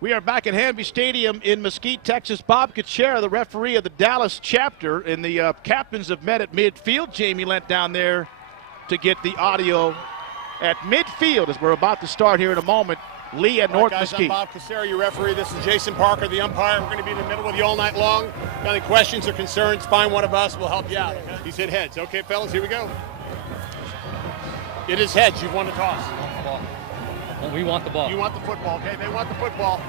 We are back at Hanby Stadium in Mesquite, Texas. Bob Kuchera, the referee of the Dallas chapter, and the captains have met at midfield. Jamie Lent down there to get the audio at midfield as we're about to start here in a moment. Lee at North Mesquite. I'm Bob Kuchera, your referee. This is Jason Parker, the umpire. We're going to be in the middle with you all night long. Got any questions or concerns, find one of us. We'll help you out. He said heads. Okay, fellas, here we go. It is heads. You've won the toss. Well, we want the ball. You want the football. Okay, they want the football.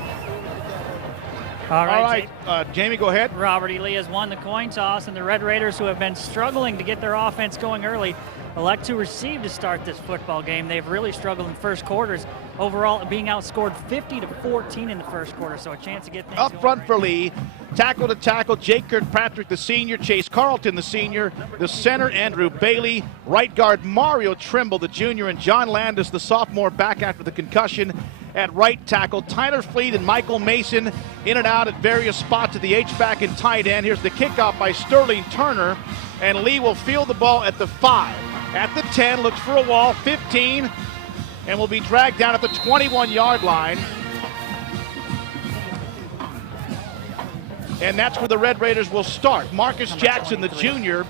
All right, Jamie, go ahead. Robert E. Lee has won the coin toss, and the Red Raiders, who have been struggling to get their offense going early, elect to receive to start this football game. They've really struggled in first quarters, overall being outscored 50-14 in the first quarter, so a chance to get things up going front right for Lee. Tackle to tackle, Jake Kirkpatrick, the senior, Chase Carlton, the senior, the center, Andrew Bailey, right guard, Mario Trimble, the junior, and John Landis, the sophomore, back after the concussion. At right tackle, Tyler Fleet and Michael Mason in and out at various spots at the H-back and tight end. Here's the kickoff by Sterling Turner, and Lee will field the ball at the 5. At the 10, looks for a wall, 15, and will be dragged down at the 21-yard line. And that's where the Red Raiders will start. Marcus Jackson, the junior,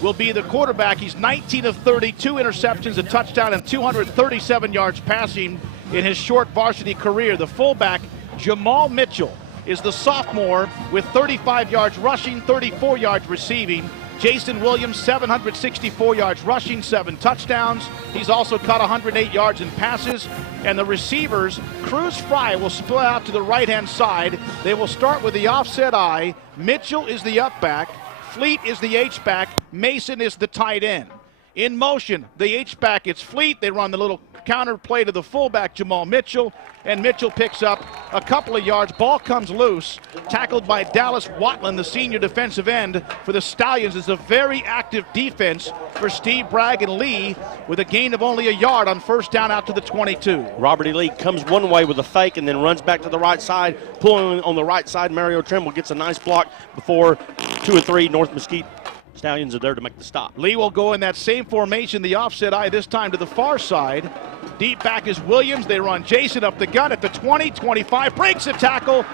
will be the quarterback. He's 19 of 32 interceptions, a touchdown, and 237 yards passing in his short varsity career. The fullback, Jamal Mitchell, is the sophomore with 35 yards rushing, 34 yards receiving. Jason Williams, 764 yards rushing, 7 touchdowns. He's also caught 108 yards in passes. And the receivers, Cruz Fry will split out to the right-hand side. They will start with the offset eye. Mitchell is the up-back. Fleet is the H-back. Mason is the tight end. In motion, the H-back, it's Fleet. They run the little counter play to the fullback, Jamal Mitchell, and Mitchell picks up a couple of yards. Ball comes loose, tackled by Dallas Watland, the senior defensive end for the Stallions. It's a very active defense for Steve Bragg and Lee with a gain of only a yard on first down out to the 22. Robert E. Lee comes one way with a fake and then runs back to the right side, pulling on the right side. Mario Trimble gets a nice block before 2 or 3 North Mesquite Stallions are there to make the stop. Lee will go in that same formation, the offset eye, this time to the far side. Deep back is Williams. They run Jason up the gut at the 20, 25, breaks a tackle,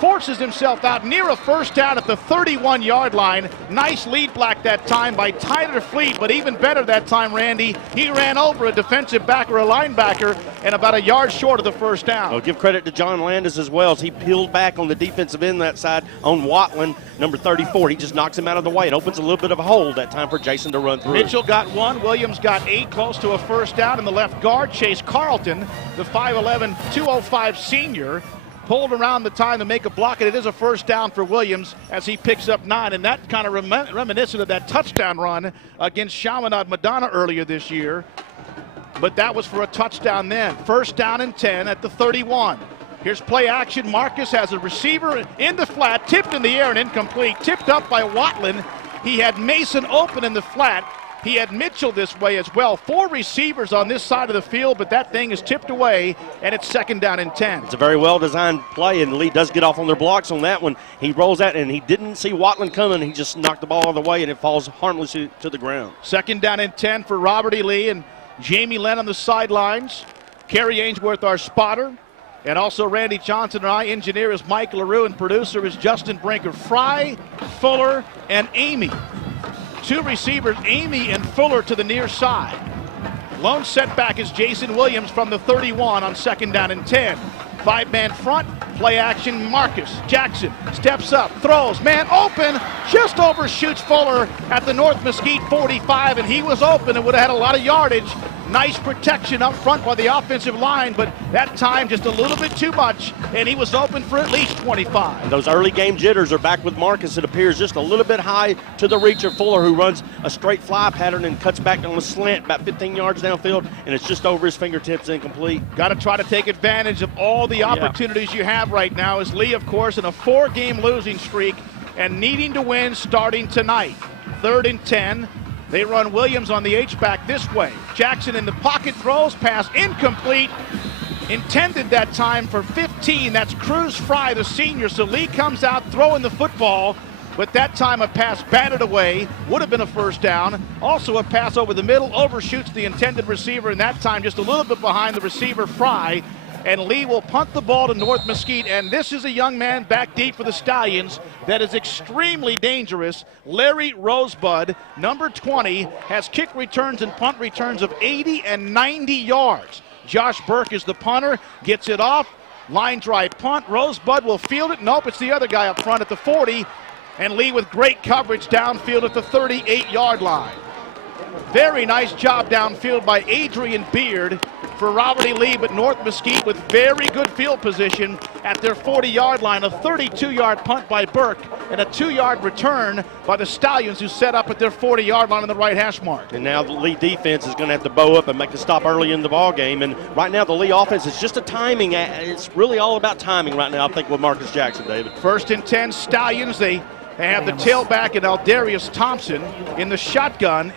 forces himself out near a first down at the 31-yard line. Nice lead block that time by Tyler Fleet, but even better that time, Randy, he ran over a defensive back or a linebacker and about a yard short of the first down. Well, give credit to John Landis as well as he peeled back on the defensive end that side on Watland, number 34. He just knocks him out of the way. It opens a little bit of a hole that time for Jason to run through. Mitchell got 1, Williams got 8, close to a first down. In the left guard, Chase Carlton, the 5'11", 205 senior, pulled around the time to make a block, and it is a first down for Williams as he picks up 9, and that kind of reminiscent of that touchdown run against Chaminade Madonna earlier this year. But that was for a touchdown then. First down and 10 at the 31. Here's play action. Marcus has a receiver in the flat, tipped in the air and incomplete. Tipped up by Watland. He had Mason open in the flat. He had Mitchell this way as well. 4 receivers on this side of the field, but that thing is tipped away, and it's second down and 10. It's a very well-designed play, and Lee does get off on their blocks on that one. He rolls out, and he didn't see Watland coming. He just knocked the ball out of the way, and it falls harmlessly to the ground. Second down and 10 for Robert E. Lee and Jamie Lent on the sidelines. Kerry Ainsworth, our spotter. And also Randy Johnson, our engineer is Mike LaRue, and producer is Justin Brinker. Fry, Fuller, and Amy. 2 receivers, Amy and Fuller to the near side. Lone setback is Jason Williams from the 31 on second down and 10. 5-man front, play action, Marcus Jackson steps up, throws, man open, just overshoots Fuller at the North Mesquite 45, and he was open and would have had a lot of yardage. Nice protection up front by the offensive line, but that time just a little bit too much, and he was open for at least 25. And those early game jitters are back with Marcus. It appears just a little bit high to the reacher. Fuller, who runs a straight fly pattern and cuts back on a slant about 15 yards downfield, and it's just over his fingertips, incomplete. Got to try to take advantage of all the opportunities you have right now, as Lee, of course, in a 4-game losing streak and needing to win starting tonight. Third and 10. They run Williams on the H-back this way. Jackson in the pocket, throws, pass incomplete. Intended that time for 15. That's Cruz Fry, the senior. So Lee comes out throwing the football, but that time a pass batted away. Would have been a first down. Also a pass over the middle, overshoots the intended receiver, and that time just a little bit behind the receiver, Fry. and Lee will punt the ball to North Mesquite. And this is a young man back deep for the Stallions that is extremely dangerous. Larry Rosebud, number 20, has kick returns and punt returns of 80 and 90 yards. Josh Burke is the punter, gets it off, line drive punt. Rosebud will field it. Nope, it's the other guy up front at the 40. And Lee with great coverage downfield at the 38-yard line. Very nice job downfield by Adrian Beard for Robert E. Lee, but North Mesquite with very good field position at their 40-yard line. A 32-yard punt by Burke and a 2-yard return by the Stallions, who set up at their 40-yard line on the right hash mark. And now the Lee defense is going to have to bow up and make a stop early in the ball game. And right now the Lee offense is just a timing. It's really all about timing right now, I think, with Marcus Jackson, David. 1st and 10 Stallions. They have the tailback and Aldarius Thompson. In the shotgun,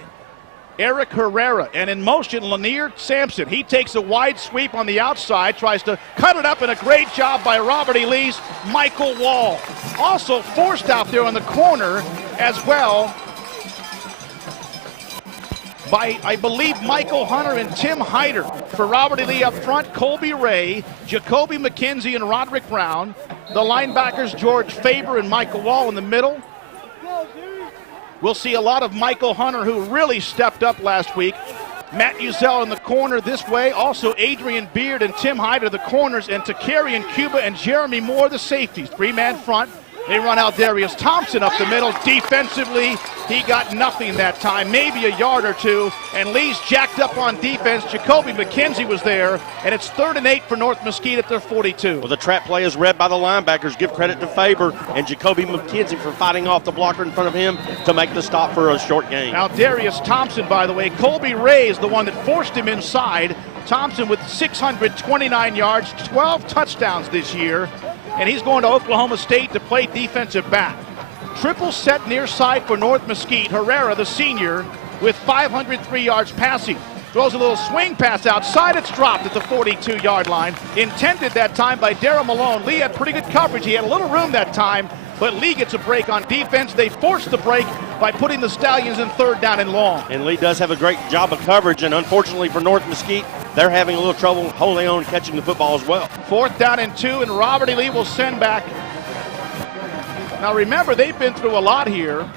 Eric Herrera, and in motion, Lanier Sampson. He takes a wide sweep on the outside, tries to cut it up, and a great job by Robert E. Lee's Michael Wall. Also forced out there on the corner as well by, I believe, Michael Hunter and Tim Hyder. For Robert E. Lee up front, Colby Ray, Jacoby McKenzie, and Roderick Brown. The linebackers, George Faber and Michael Wall in the middle. We'll see a lot of Michael Hunter, who really stepped up last week. Matt Uzel in the corner this way. Also Adrian Beard and Tim Hyder, the corners, and Takarian Cuba and Jeremy Moore, the safeties. 3-man front. They run out Darius Thompson up the middle. Defensively, he got nothing that time, maybe a yard or two. And Lee's jacked up on defense. Jacoby McKenzie was there, and it's 3rd and 8 for North Mesquite at their 42. Well, the trap play is read by the linebackers. Give credit to Faber and Jacoby McKenzie for fighting off the blocker in front of him to make the stop for a short gain. Now Darius Thompson, by the way, Colby Ray is the one that forced him inside. Thompson with 629 yards, 12 touchdowns this year. And he's going to Oklahoma State to play defensive back. Triple set near side for North Mesquite. Herrera, the senior, with 503 yards passing. Throws a little swing pass outside. It's dropped at the 42-yard line. Intended that time by Darryl Malone. Lee had pretty good coverage. He had a little room that time, but Lee gets a break on defense. They forced the break by putting the Stallions in 3rd down and long. And Lee does have a great job of coverage, and unfortunately for North Mesquite, they're having a little trouble holding on catching the football as well. 4th down and 2, and Robert E. Lee will send back. Now remember, they've been through a lot here.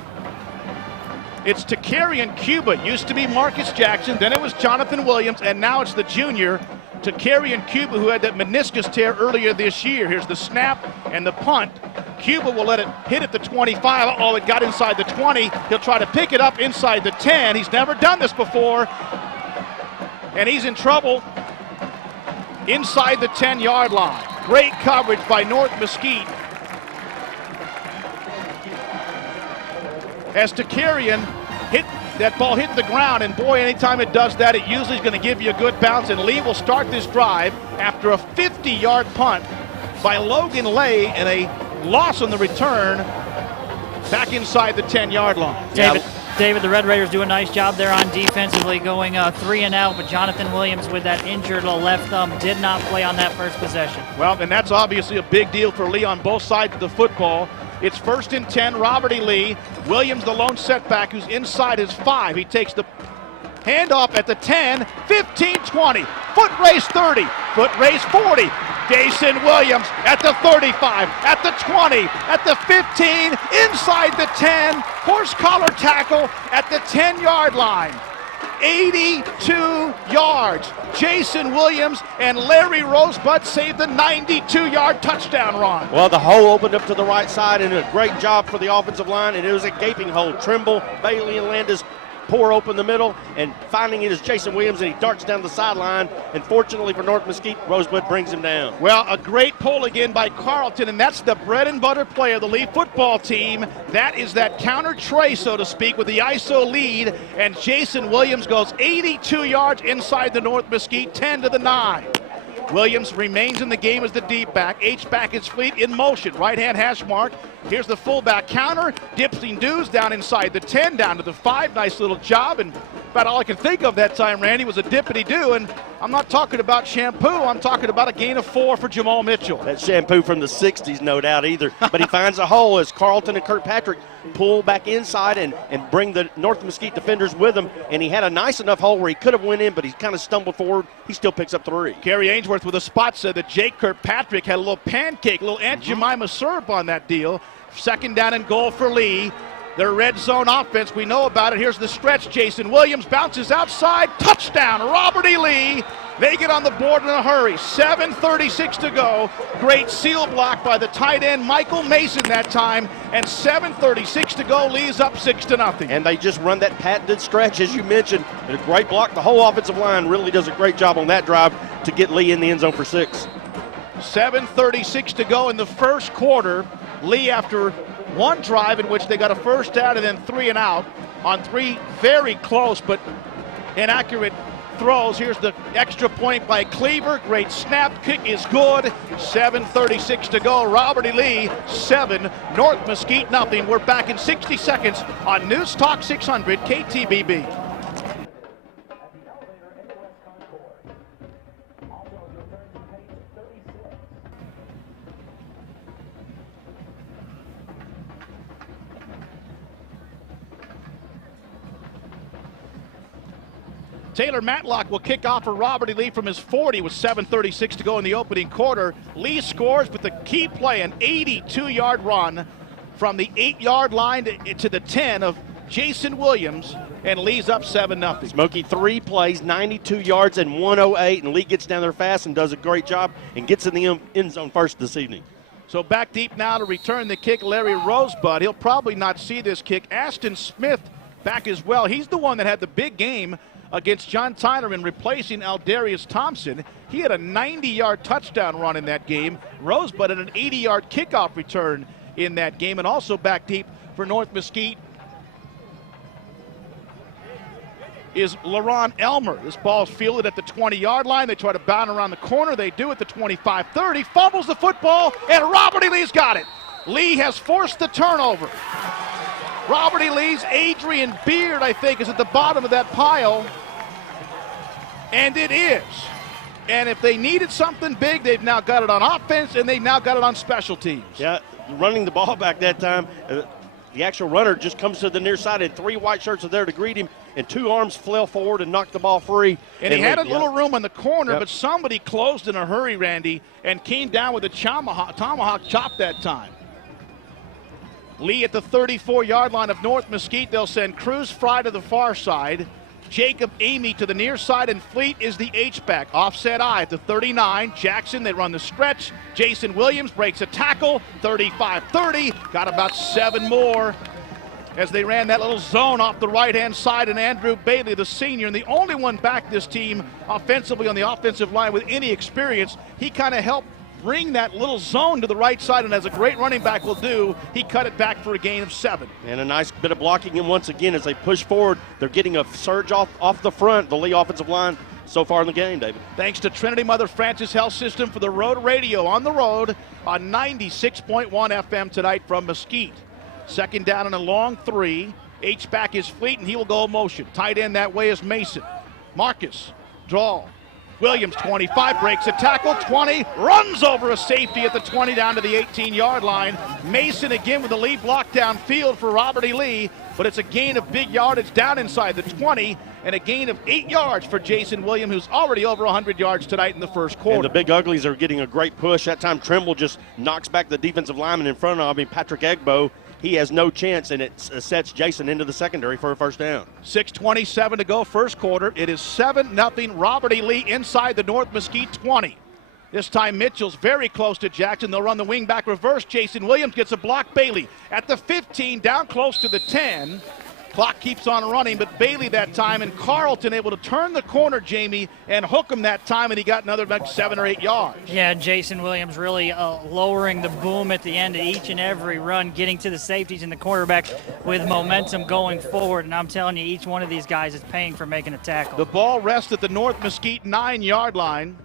It's Takarian Cuba. Used to be Marcus Jackson, then it was Jonathan Williams, and now it's the junior Takarian Cuba, who had that meniscus tear earlier this year. Here's the snap and the punt. Cuba will let it hit at the 25. Oh, it got inside the 20. He'll try to pick it up inside the 10. He's never done this before, and he's in trouble inside the 10-yard line. Great coverage by North Mesquite. As Takarian that ball hit the ground, and boy, anytime it does that, it usually is going to give you a good bounce, and Lee will start this drive after a 50-yard punt by Logan Lay and a loss on the return back inside the 10-yard line. David, the Red Raiders do a nice job there on defensively, going 3 and out, but Jonathan Williams with that injured left thumb did not play on that first possession. Well, and that's obviously a big deal for Lee on both sides of the football. It's 1st and 10, Robert E. Lee. Williams, the lone setback, who's inside his 5. He takes the handoff at the 10, 15, 20. Foot race 30, foot race 40. Jason Williams at the 35, at the 20, at the 15, inside the 10. Horse collar tackle at the 10-yard line. 82 yards. Jason Williams and Larry Rosebud saved the 92-yard touchdown run. Well, the hole opened up to the right side, and a great job for the offensive line, and it was a gaping hole. Trimble, Bailey, and Landis pour open the middle, and finding it is Jason Williams, and he darts down the sideline. And fortunately for North Mesquite, Rosebud brings him down. Well, a great pull again by Carlton, and that's the bread and butter play of the Lee football team. That is that counter tray, so to speak, with the ISO lead, and Jason Williams goes 82 yards inside the North Mesquite, 10 to the 9. Williams remains in the game as the deep back. H-back is Fleet in motion. Right-hand hash mark. Here's the fullback counter. Dipsing Dews down inside the 10, down to the 5. Nice little job. And About all I can think of that time, Randy, was a dippity-do, and I'm not talking about shampoo. I'm talking about a gain of 4 for Jamal Mitchell. That shampoo from the 60s, no doubt either. But he finds a hole as Carlton and Kirkpatrick pull back inside and bring the North Mesquite defenders with him. And he had a nice enough hole where he could have went in, but he kind of stumbled forward. He still picks up 3. Kerry Ainsworth with a spot said that Jake Kirkpatrick had a little pancake, a little Aunt Jemima syrup on that deal. 2nd down and goal for Lee. Their red zone offense, we know about it. Here's the stretch. Jason Williams bounces outside. Touchdown, Robert E. Lee. They get on the board in a hurry. 7:36 to go. Great seal block by the tight end, Michael Mason, that time. And 7:36 to go. Lee's up 6-0. And they just run that patented stretch, as you mentioned. And a great block. The whole offensive line really does a great job on that drive to get Lee in the end zone for 6. 7:36 to go in the first quarter. Lee, after one drive in which they got a first down and then 3 and out on 3 very close but inaccurate throws. Here's the extra point by Cleaver. Great snap. Kick is good. 7:36 to go. Robert E. Lee 7, North Mesquite nothing. We're back in 60 seconds on News Talk 600 KTBB. Taylor Matlock will kick off for Robert E. Lee from his 40 with 7:36 to go in the opening quarter. Lee scores, but the key play, an 82-yard run from the 8-yard line to the 10 of Jason Williams, and Lee's up 7-0. Smokey 3 plays, 92 yards and 108, and Lee gets down there fast and does a great job and gets in the end zone first this evening. So back deep now to return the kick, Larry Rosebud. He'll probably not see this kick. Ashton Smith back as well. He's the one that had the big game against John Tyler in replacing Aldarius Thompson. He had a 90-yard touchdown run in that game. Rosebud had an 80-yard kickoff return in that game. And also back deep for North Mesquite is LaRon Elmer. This ball's fielded at the 20-yard line. They try to bound around the corner. They do at the 25-30. Fumbles the football, and Robert E. Lee's got it. Lee has forced the turnover. Robert E. Lee's Adrian Beard, I think, is at the bottom of that pile. And it is. And if they needed something big, they've now got it on offense, and they've now got it on special teams. Yeah, running the ball back that time. The actual runner just comes to the near side, and 3 white shirts are there to greet him, and 2 arms flail forward and knock the ball free. And he had a little room in the corner, but somebody closed in a hurry, Randy, and came down with a tomahawk chop that time. Lee at the 34-yard line of North Mesquite. They'll send Cruz Fry to the far side. Jacob Amy to the near side, and Fleet is the H-back. Offset I at the 39. Jackson, they run the stretch. Jason Williams breaks a tackle. 35-30. Got about 7 more as they ran that little zone off the right-hand side. And Andrew Bailey, the senior, and the only one back this team offensively on the offensive line with any experience, he kind of helped bring that little zone to the right side, and as a great running back will do, he cut it back for a gain of 7. And a nice bit of blocking, and once again, as they push forward, they're getting a surge off the front, the Lee offensive line so far in the game, David. Thanks to Trinity Mother Francis Health System for the road radio on the road on 96.1 FM tonight from Mesquite. 2nd down and a long 3. H-back is Fleet, and he will go motion. Tight end that way is Mason. Marcus, draw. Williams, 25, breaks a tackle, 20, runs over a safety at the 20 down to the 18-yard line. Mason again with the lead block downfield for Robert E. Lee, but it's a gain of big yardage down inside the 20 and a gain of 8 yards for Jason Williams, who's already over 100 yards tonight in the first quarter. And the Big Uglies are getting a great push. That time Trimble just knocks back the defensive lineman in front of him, Patrick Egbo. He has no chance, and it sets Jason into the secondary for a first down. 6:27 to go first quarter. It is 7-0 Robert E. Lee inside the North Mesquite 20. This time Mitchell's very close to Jackson. They'll run the wing back reverse. Jason Williams gets a block. Bailey at the 15, down close to the 10. Clock keeps on running, but Bailey that time, and Carlton able to turn the corner, Jamie, and hook him that time, and he got another like 7 or 8 yards. Yeah, Jason Williams really lowering the boom at the end of each and every run, getting to the safeties and the quarterback with momentum going forward, and I'm telling you, each one of these guys is paying for making a tackle. The ball rests at the North Mesquite 9-yard line.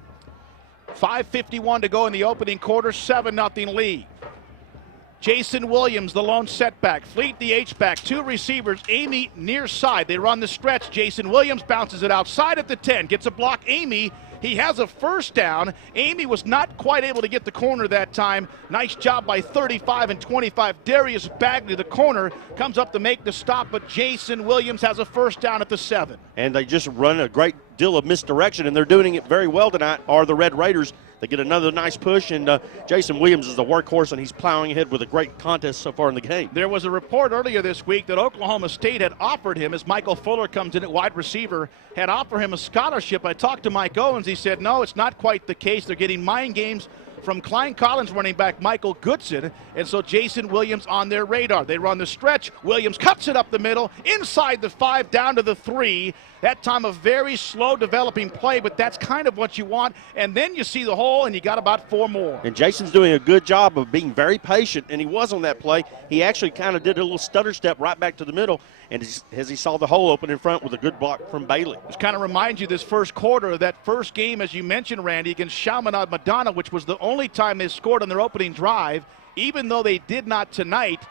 5:51 to go in the opening quarter, 7-0 lead. Jason Williams, the lone setback. Fleet, the H-back. 2 receivers. Amy near side. They run the stretch. Jason Williams bounces it outside at the 10. Gets a block. Amy, he has a first down. Amy was not quite able to get the corner that time. Nice job by 35 and 25. Darius Bagley, the corner, comes up to make the stop, but Jason Williams has a first down at the 7. And they just run a great deal of misdirection, and they're doing it very well tonight, are the Red Raiders. They get another nice push, and Jason Williams is the workhorse, and he's plowing ahead with a great contest so far in the game. There was a report earlier this week that Oklahoma State had offered him, as Michael Fuller comes in at wide receiver, had offered him a scholarship. I talked to Mike Owens. He said, no, it's not quite the case. They're getting mind games from Klein Collins running back Michael Goodson, and so Jason Williams on their radar. They run the stretch. Williams cuts it up the middle, inside the 5, down to the 3. That time a very slow developing play, but that's kind of what you want. And then you see the hole, and you got about 4 more. And Jason's doing a good job of being very patient, and he was on that play. He actually kind of did a little stutter step right back to the middle, and as he saw the hole open in front with a good block from Bailey. This kind of reminds you this first quarter of that first game, as you mentioned, Randy, against Chaminade Madonna, which was the only time they scored on their opening drive. Even though they did not tonight,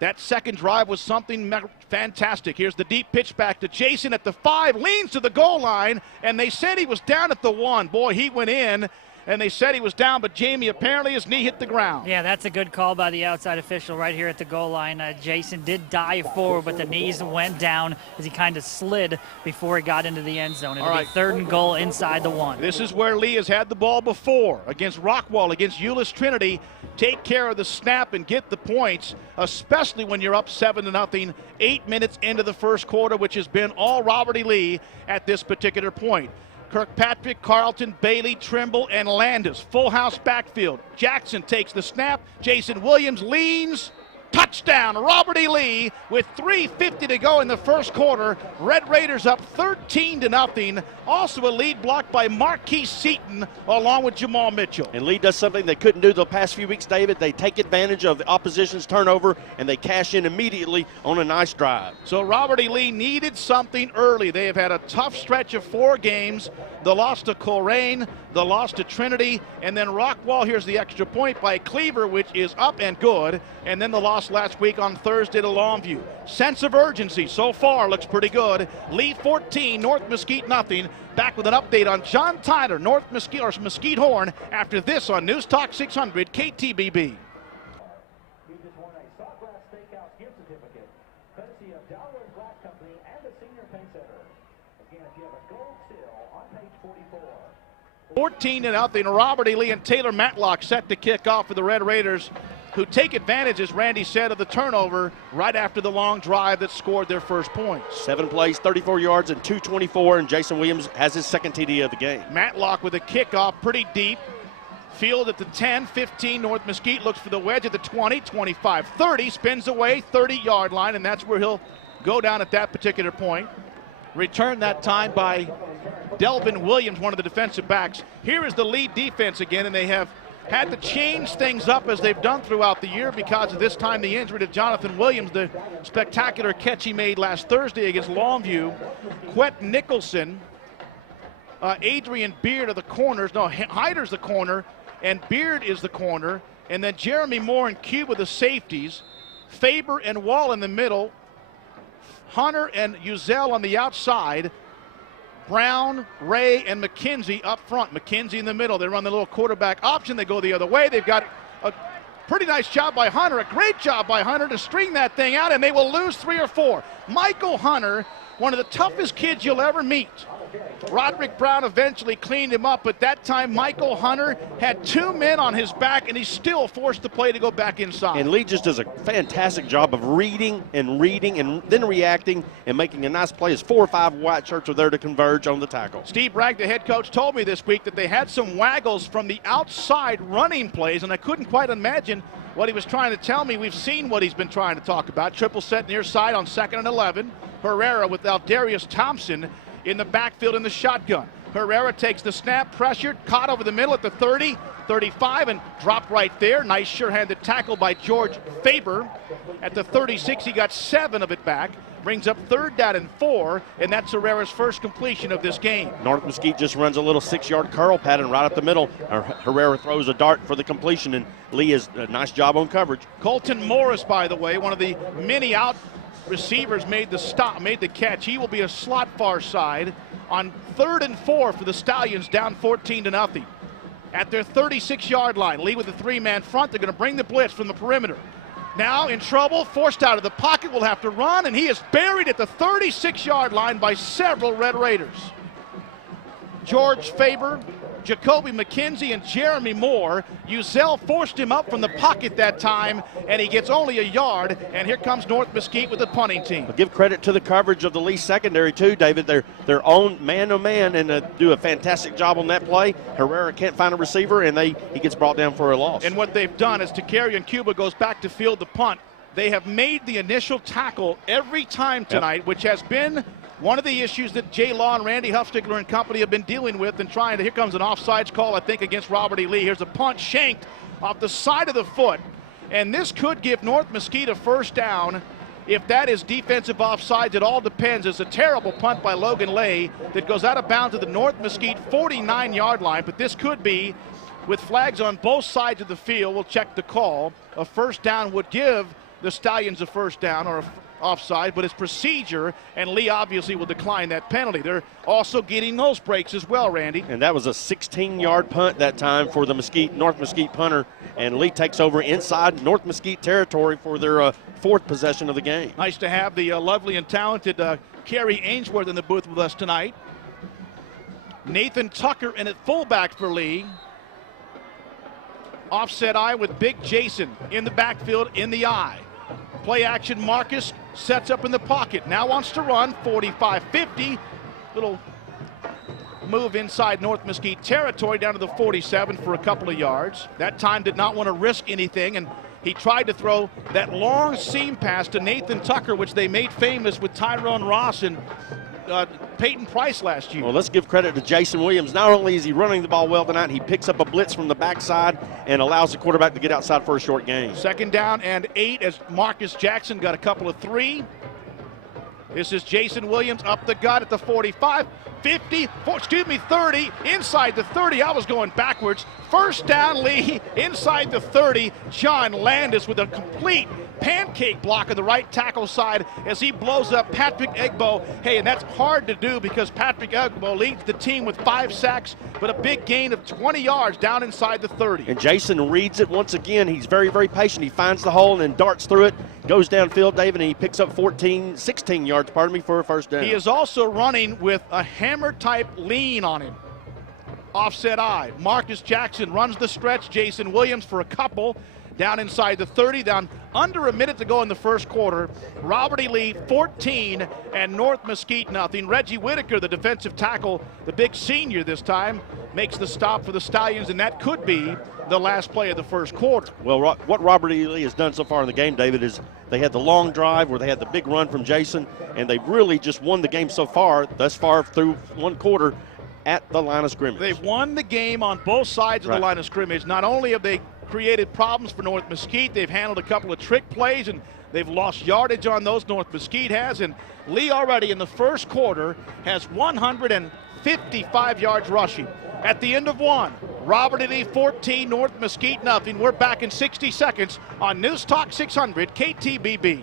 that second drive was something fantastic. Here's the deep pitch back to Jason at the 5, leans to the goal line, and they said he was down at the 1. Boy, he went in, and they said he was down, but Jamie, apparently his knee hit the ground. Yeah, that's a good call by the outside official right here at the goal line. Jason did dive forward, but the knees went down as he kind of slid before he got into the end zone. It'll be 3rd and goal inside the 1. This is where Lee has had the ball before. Against Rockwall, against Euless Trinity. Take care of the snap and get the points, especially when you're up 7-0, 8 minutes into the first quarter, which has been all Robert E. Lee at this particular point. Kirkpatrick, Carlton, Bailey, Trimble, and Landis. Full house backfield. Jackson takes the snap. Jason Williams leans. Touchdown, Robert E. Lee, with 3:50 to go in the first quarter. Red Raiders up 13-0. Also a lead blocked by Marquis Seaton along with Jamal Mitchell. And Lee does something they couldn't do the past few weeks, David. They take advantage of the opposition's turnover, and they cash in immediately on a nice drive. So Robert E. Lee needed something early. They have had a tough stretch of 4 games. The loss to Coleraine, the loss to Trinity, and then Rockwall. Here's the extra point by Cleaver, which is up and good. And then the loss last week on Thursday to Longview. Sense of urgency so far looks pretty good. Lee 14, North Mesquite nothing. Back with an update on John Tyler, North Mesquite, or Mesquite Horn, after this on News Talk 600 KTBB. Courtesy of Dalwood Glass Company and the Senior Paint Center. Again, if you have a gold seal on page 44. 14-0. Robert E. Lee and Taylor Matlock set to kick off for the Red Raiders, who take advantage, as Randy said, of the turnover right after the long drive that scored their first points. 7 plays, 34 yards, and 224, and Jason Williams has his second TD of the game. Matlock with a kickoff pretty deep. Field at the 10, 15. North Mesquite looks for the wedge at the 20, 25, 30. Spins away, 30-yard line, and that's where he'll go down at that particular point. Returned that time by Delvin Williams, one of the defensive backs. Here is the lead defense again, and they have had to change things up as they've done throughout the year because of this time the injury to Jonathan Williams, the spectacular catch he made last Thursday against Longview. Quet Nicholson, Adrian Beard are the corners. No, Hyder's the corner, and Beard is the corner. And then Jeremy Moore and Cuba the safeties. Faber and Wall in the middle. Hunter and Uzel on the outside. Brown, Ray, and McKenzie up front. McKenzie in the middle. They run the little quarterback option. They go the other way. They've got a pretty nice job by Hunter, a great job by Hunter to string that thing out, and they will lose 3 or 4. Michael Hunter, one of the toughest kids you'll ever meet. Roderick Brown eventually cleaned him up, but that time Michael Hunter had 2 men on his back, and he still forced the play to go back inside. And Lee just does a fantastic job of reading and then reacting and making a nice play as 4 or 5 white shirts are there to converge on the tackle. Steve Bragg, the head coach, told me this week that they had some waggles from the outside running plays, and I couldn't quite imagine what he was trying to tell me. We've seen what he's been trying to talk about. Triple set near side on 2nd and 11. Herrera with Aldarius Thompson in the backfield in the shotgun. Herrera takes the snap, pressured, caught over the middle at the 30, 35 and dropped right there. Nice sure-handed tackle by George Faber. At the 36, he got 7 of it back. Brings up 3rd down and 4, and that's Herrera's first completion of this game. North Mesquite just runs a little 6-yard curl pattern right up the middle. Herrera throws a dart for the completion, and Lee has a nice job on coverage. Colton Morris, by the way, one of the many out receivers, made the catch. He will be a slot far side on 3rd and 4 for the Stallions, down 14-0. At their 36-yard line, Lee with a 3-man front. They're going to bring the blitz from the perimeter. Now in trouble, forced out of the pocket, will have to run, and he is buried at the 36-yard line by several Red Raiders. George Faber, Jacoby McKenzie, and Jeremy Moore. Uzell forced him up from the pocket that time, and he gets only a yard, and here comes North Mesquite with the punting team. But give credit to the coverage of the Lee secondary, too, David. They're on man-to-man and do a fantastic job on that play. Herrera can't find a receiver, and he gets brought down for a loss. And what they've done is Takarian Cuba goes back to field the punt. They have made the initial tackle every time tonight, which has been one of the issues that Jay Law and Randy Huffstigler and company have been dealing with and trying to. Here comes an offsides call, I think, against Robert E. Lee. Here's a punt shanked off the side of the foot. And this could give North Mesquite a 1st down. If that is defensive offsides, it all depends. It's a terrible punt by Logan Lay that goes out of bounds at the North Mesquite 49-yard line. But this could be, with flags on both sides of the field, we'll check the call. A 1st down would give the Stallions a 1st down or offside, but it's procedure, and Lee obviously will decline that penalty. They're also getting those breaks as well, Randy. And that was a 16-yard punt that time for the North Mesquite punter, and Lee takes over inside North Mesquite territory for their 4th possession of the game. Nice to have the lovely and talented Carrie Ainsworth in the booth with us tonight. Nathan Tucker in at fullback for Lee. Offset eye with Big Jason in the backfield in the eye. Play action, Marcus sets up in the pocket. Now wants to run, 45-50. Little move inside North Mesquite territory down to the 47 for a couple of yards. That time did not want to risk anything, and he tried to throw that long seam pass to Nathan Tucker, which they made famous with Tyrone Ross and Peyton Price last year. Well, let's give credit to Jason Williams. Not only is he running the ball well tonight, he picks up a blitz from the backside and allows the quarterback to get outside for a short gain. 2nd down and 8 as Marcus Jackson got a couple of 3. This is Jason Williams up the gut at the 45, 50, 30, inside the 30. I was going backwards. 1st down, Lee, inside the 30. John Landis with a complete pancake block on the right tackle side as he blows up Patrick Egbo. Hey, and that's hard to do because Patrick Egbo leads the team with 5 sacks, but a big gain of 20 yards down inside the 30. And Jason reads it once again. He's very, very patient. He finds the hole and then darts through it, goes downfield, David, and he picks up 16 yards, for a 1st down. He is also running with a hammer-type lean on him. Offset eye. Marcus Jackson runs the stretch. Jason Williams for a couple. Down inside the 30, down under a minute to go in the 1st quarter. Robert E. Lee 14 and North Mesquite nothing. Reggie Whitaker, the defensive tackle, the big senior this time, makes the stop for the Stallions, and that could be the last play of the 1st quarter. Well, what Robert E. Lee has done so far in the game, David, is they had the long drive where they had the big run from Jason, and they've really just won the game so far, thus far through 1 quarter at the line of scrimmage. They've won the game on both sides of the line of scrimmage. Not only have they created problems for North Mesquite, they've handled a couple of trick plays, and they've lost yardage on those, North Mesquite has. And Lee already in the 1st quarter has 155 yards rushing. At the end of 1, Robert E. Lee 14, North Mesquite nothing. We're back in 60 seconds on News Talk 600 KTBB.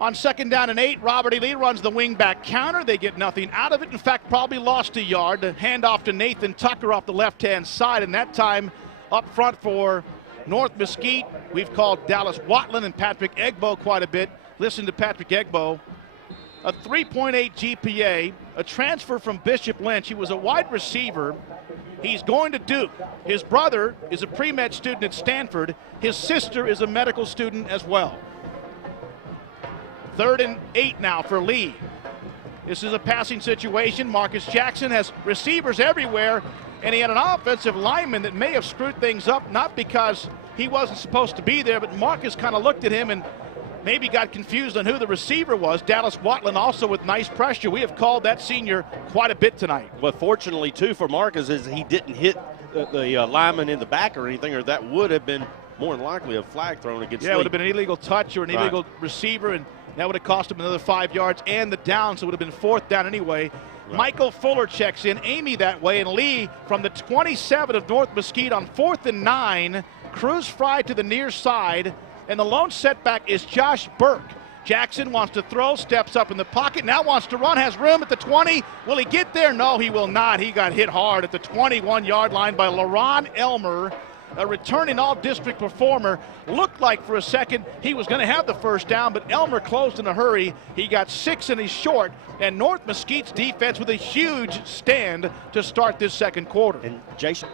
On 2nd down and 8, Robert E. Lee runs the wing-back counter. They get nothing out of it. In fact, probably lost a yard. The handoff to Nathan Tucker off the left-hand side, and that time up front for North Mesquite, we've called Dallas Watland and Patrick Egbo quite a bit. Listen to Patrick Egbo. A 3.8 GPA, a transfer from Bishop Lynch. He was a wide receiver. He's going to Duke. His brother is a pre-med student at Stanford. His sister is a medical student as well. 3rd and 8 now for Lee. This is a passing situation. Marcus Jackson has receivers everywhere, and he had an offensive lineman that may have screwed things up, not because he wasn't supposed to be there, but Marcus kind of looked at him and maybe got confused on who the receiver was. Dallas Watland also with nice pressure. We have called that senior quite a bit tonight. But fortunately, too, for Marcus is he didn't hit the lineman in the back or anything, or that would have been more than likely a flag thrown against Yeah, it would have been an illegal touch or an illegal receiver, and that would have cost him another 5 yards and the down, so it would have been 4th down anyway. Right. Michael Fuller checks in, Amy that way, and Lee from the 27 of North Mesquite on 4th and 9. Cruz Fry to the near side, and the lone setback is Josh Burke. Jackson wants to throw, steps up in the pocket, now wants to run, has room at the 20. Will he get there? No, he will not. He got hit hard at the 21-yard line by LaRon Elmer, a returning all-district performer. Looked like for a second he was going to have the first down, but Elmer closed in a hurry. He got 6 and he's short, and North Mesquite's defense with a huge stand to start this second quarter. And Jason,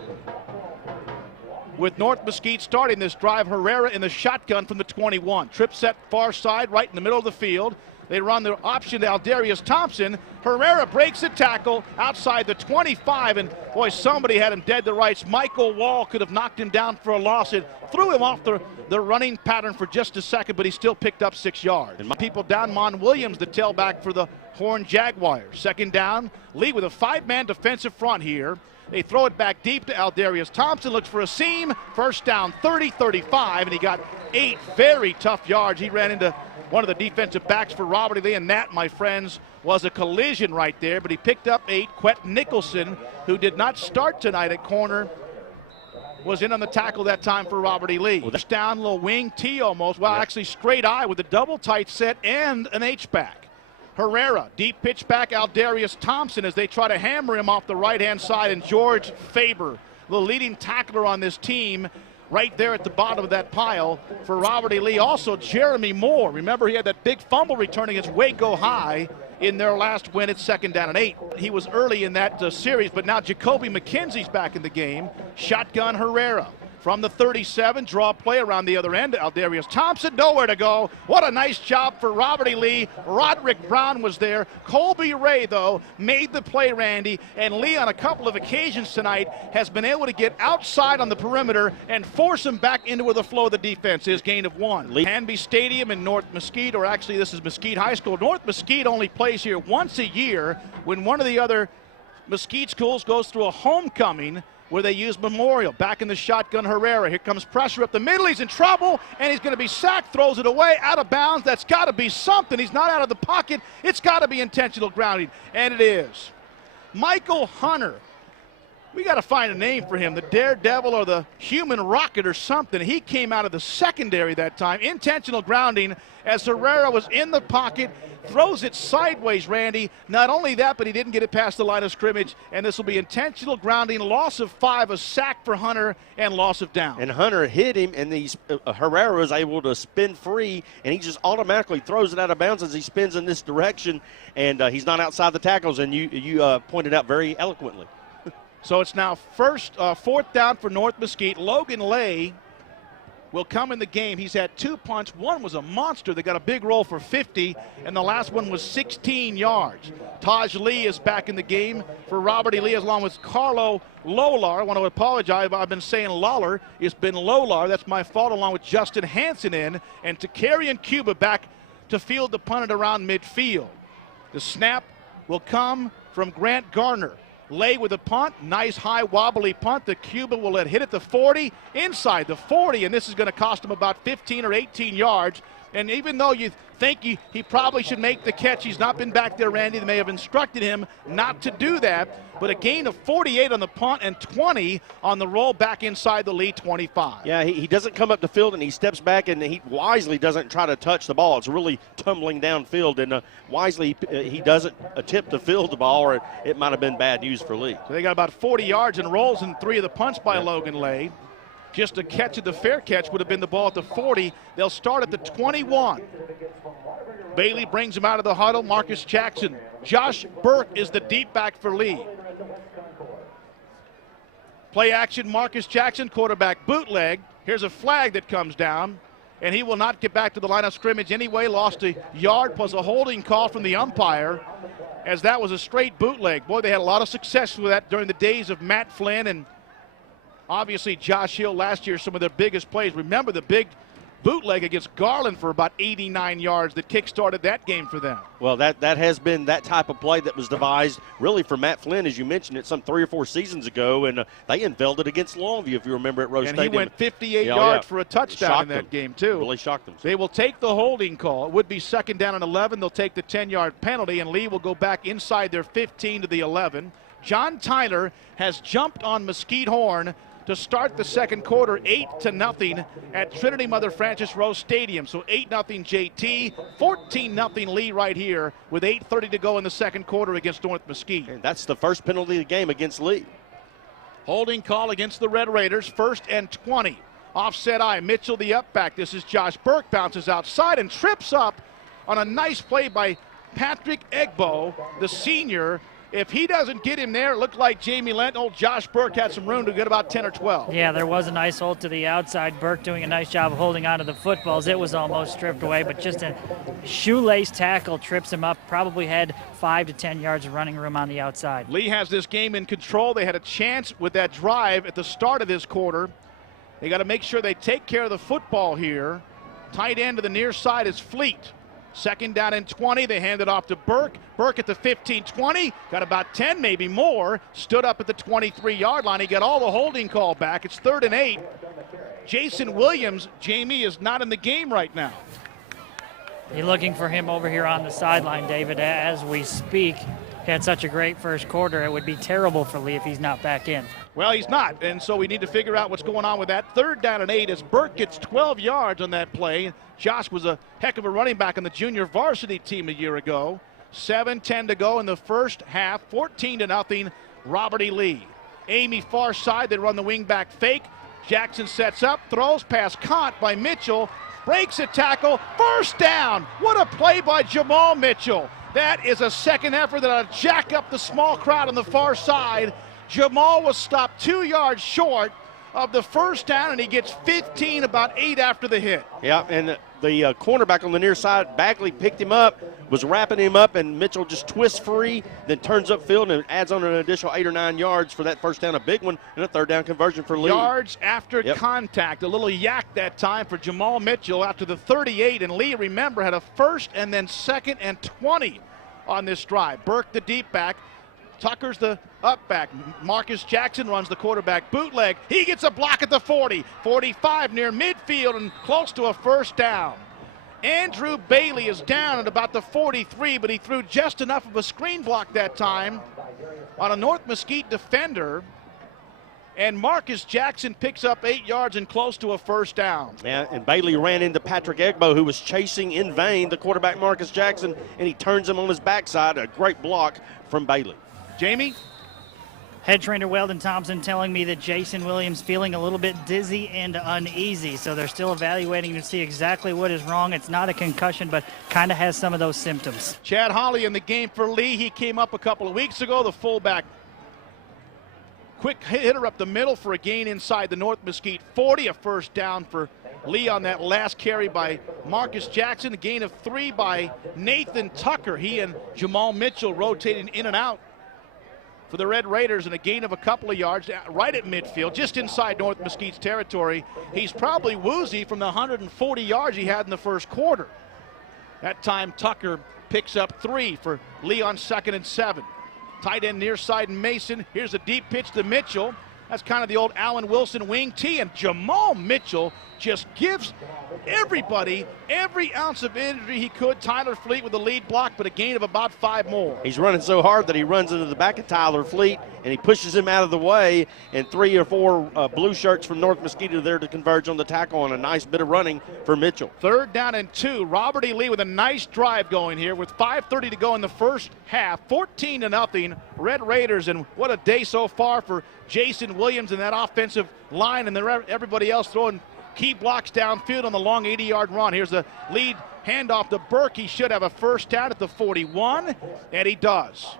with North Mesquite starting this drive, Herrera in the shotgun from the 21. Trip set far side, right in the middle of the field. They run the option to Aldarius Thompson. Herrera breaks the tackle outside the 25, and boy, somebody had him dead to rights. Michael Wall could have knocked him down for a loss. It threw him off the running pattern for just a second, but he still picked up 6 yards. And people down, Mon Williams, the tailback for the Horned Jaguars. Second down, Lee with a 5-man defensive front here. They throw it back deep to Aldarius Thompson, looks for a seam. First down, 30-35, and he got 8 very tough yards. He ran into one of the defensive backs for Robert Lee, and that, my friends, was a collision right there, but he picked up 8. Quet Nicholson, who did not start tonight at corner, was in on the tackle that time for Robert E. Lee. Well, down, little wing T almost. Well, actually straight I with a double tight set and an H-back. Herrera, deep pitch back, Aldarius Thompson as they try to hammer him off the right-hand side, and George Faber, the leading tackler on this team, right there at the bottom of that pile for Robert E. Lee. Also, Jeremy Moore. Remember, he had that big fumble return against Waco High in their last win at 2nd down and 8. He was early in that series, but now Jacoby McKenzie's back in the game. Shotgun Herrera. From the 37, draw play around the other end. Aldarius Thompson, nowhere to go. What a nice job for Robert E. Lee. Roderick Brown was there. Colby Ray, though, made the play, Randy. And Lee, on a couple of occasions tonight, has been able to get outside on the perimeter and force him back into where the flow of the defense is. Gain of 1. Hanby Stadium in North Mesquite, or actually this is Mesquite High School. North Mesquite only plays here once a year when one of the other Mesquite schools goes through a homecoming where they use Memorial. Back in the shotgun, Herrera. Here comes pressure up the middle. He's in trouble, and he's going to be sacked. Throws it away, out of bounds. That's got to be something. He's not out of the pocket. It's got to be intentional grounding, and it is. Michael Hunter. We got to find a name for him, the Daredevil or the Human Rocket or something. He came out of the secondary that time. Intentional grounding as Herrera was in the pocket, throws it sideways, Randy. Not only that, but he didn't get it past the line of scrimmage, and this will be intentional grounding, loss of 5, a sack for Hunter, and loss of down. And Hunter hit him, and Herrera was able to spin free, and he just automatically throws it out of bounds as he spins in this direction, and he's not outside the tackles, and you pointed out very eloquently. So it's now 4th down for North Mesquite. Logan Lay will come in the game. He's had 2 punts. One was a monster. They got a big roll for 50, and the last one was 16 yards. Taj Lee is back in the game for Robert E. Lee, along with Carlo Lolar. I want to apologize. I've been saying Lawler. It's been Lolar. That's my fault, along with Justin Hansen in, and Takarian Cuba back to field the punt at around midfield. The snap will come from Grant Garner. Lay with a punt, nice high wobbly punt. The Cuban will hit at the 40, inside the 40, and this is going to cost him about 15 or 18 yards. And even though you think he probably should make the catch, he's not been back there, Randy. They may have instructed him not to do that, but a gain of 48 on the punt and 20 on the roll back inside the Lee 25. Yeah, he doesn't come up the field, and he steps back, and he wisely doesn't try to touch the ball. It's really tumbling downfield, and wisely he doesn't attempt to field the ball, or it might have been bad news for Lee. So they got about 40 yards and rolls in 3 of the punts by Logan Lay. Just a catch of the fair catch would have been the ball at the 40. They'll start at the 21. Bailey brings him out of the huddle. Marcus Jackson. Josh Burke is the deep back for Lee. Play action, Marcus Jackson, quarterback bootleg. Here's a flag that comes down, and he will not get back to the line of scrimmage anyway. Lost a yard plus a holding call from the umpire, as that was a straight bootleg. Boy, they had a lot of success with that during the days of Matt Flynn and obviously Josh Hill last year, some of their biggest plays. Remember the big bootleg against Garland for about 89 yards that kick-started that game for them. Well, that has been that type of play that was devised really for Matt Flynn, as you mentioned it, some 3 or 4 seasons ago, and they unveiled it against Longview, if you remember, at Rose And Stadium. he went 58 yards for a touchdown shocked in that them. game, too. Really shocked them. They will take the holding call. It would be 2nd down and 11. They'll take the 10-yard penalty, and Lee will go back inside their 15 to the 11. John Tyler has jumped on Mesquite Horn to start the second quarter 8-0 at Trinity Mother Frances Rose Stadium. So 8-0 JT, 14-0 Lee right here with 8:30 to go in the second quarter against North Mesquite. And that's the first penalty of the game against Lee. Holding call against the Red Raiders, 1st and 20. Offset eye, Mitchell the up back. This is Josh Burke, bounces outside and trips up on a nice play by Patrick Egbo, the senior. If he doesn't get him there, it looked like Jamie Lent, old Josh Burke had some room to get about 10 or 12. Yeah, there was a nice hold to the outside. Burke doing a nice job of holding onto the footballs. It was almost stripped away, but just a shoelace tackle trips him up. Probably had 5 to 10 yards of running room on the outside. Lee has this game in control. They had a chance with that drive at the start of this quarter. They got to make sure they take care of the football here. Tight end to the near side is Fleet. 2nd down and 20. They hand it off to Burke. Burke at the 15-20. Got about 10, maybe more. Stood up at the 23-yard line. He got all the holding call back. It's 3rd and 8. Jason Williams, Jamie, is not in the game right now. You're looking for him over here on the sideline, David, as we speak. He had such a great first quarter. It would be terrible for Lee if he's not back in. Well, he's not, and so we need to figure out what's going on with that. 3rd down and 8 as Burke gets 12 yards on that play. Josh was a heck of a running back on the junior varsity team a year ago. 7:10 to go in the first half. 14-0, Robert E. Lee. Amy far side, they run the wing back fake. Jackson sets up, throws, pass caught by Mitchell. Breaks a tackle, 1st down. What a play by Jamal Mitchell. That is a second effort that'll jack up the small crowd on the far side. Jamal was stopped 2 yards short of the 1st down, and he gets 15, about 8 after the hit. Yeah, and the cornerback on the near side, Bagley picked him up, was wrapping him up, and Mitchell just twists free, then turns upfield and adds on an additional 8 or 9 yards for that 1st down, a big one, and a 3rd down conversion for Lee. Yards after contact, a little yak that time for Jamal Mitchell out to the 38, and Lee, remember, had a 1st and then 2nd and 20 on this drive. Burke the deep back. Tucker's the up back. Marcus Jackson runs the quarterback bootleg. He gets a block at the 40, 45 near midfield and close to a 1st down. Andrew Bailey is down at about the 43, but he threw just enough of a screen block that time on a North Mesquite defender. And Marcus Jackson picks up 8 yards and close to a 1st down. Yeah, and Bailey ran into Patrick Egbo, who was chasing in vain the quarterback Marcus Jackson, and he turns him on his backside. A great block from Bailey. Jamie? Head trainer Weldon Thompson telling me that Jason Williams feeling a little bit dizzy and uneasy, so they're still evaluating to see exactly what is wrong. It's not a concussion, but kind of has some of those symptoms. Chad Holly in the game for Lee. He came up a couple of weeks ago, the fullback. Quick hitter up the middle for a gain inside the North Mesquite 40, a 1st down for Lee on that last carry by Marcus Jackson, a gain of 3 by Nathan Tucker. He and Jamal Mitchell rotating in and out for the Red Raiders, and a gain of a couple of yards right at midfield, just inside North Mesquite's territory. He's probably woozy from the 140 yards he had in the first quarter. That time Tucker picks up 3 for Lee on 2nd and 7. Tight end near side Mason. Here's a deep pitch to Mitchell. That's kind of the old Allen Wilson wing tee, and Jamal Mitchell just gives everybody every ounce of energy he could. Tyler Fleet with the lead block, but a gain of about 5 more. He's running so hard that he runs into the back of Tyler Fleet, and he pushes him out of the way, and 3 or 4 blue shirts from North Mesquite are there to converge on the tackle on a nice bit of running for Mitchell. 3rd down and 2. Robert E. Lee with a nice drive going here with 5:30 to go in the first half. 14-0 Red Raiders, and what a day so far for Jason Williams and that offensive line, and everybody else throwing key blocks downfield on the long 80-yard run. Here's the lead handoff to Burke. He should have a 1st down at the 41, and he does.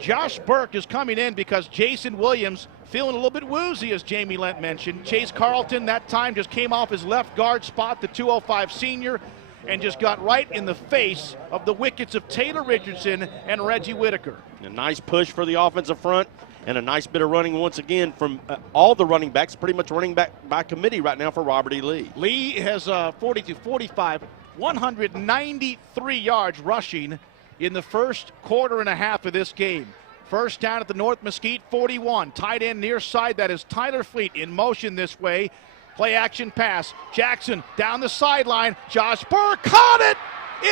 Josh Burke is coming in because Jason Williams feeling a little bit woozy, as Jamie Lent mentioned. Chase Carlton that time just came off his left guard spot, the 205 senior, and just got right in the face of the wickets of Taylor Richardson and Reggie Whitaker. A nice push for the offensive front, And a nice bit of running once again from all the running backs, pretty much running back by committee right now for Robert E. Lee. Lee has 42-45, 193 yards rushing in the first quarter and a half of this game. First down at the North Mesquite 41. Tight end near side, that is Tyler Fleet in motion this way. Play action pass. Jackson down the sideline. Josh Burke caught it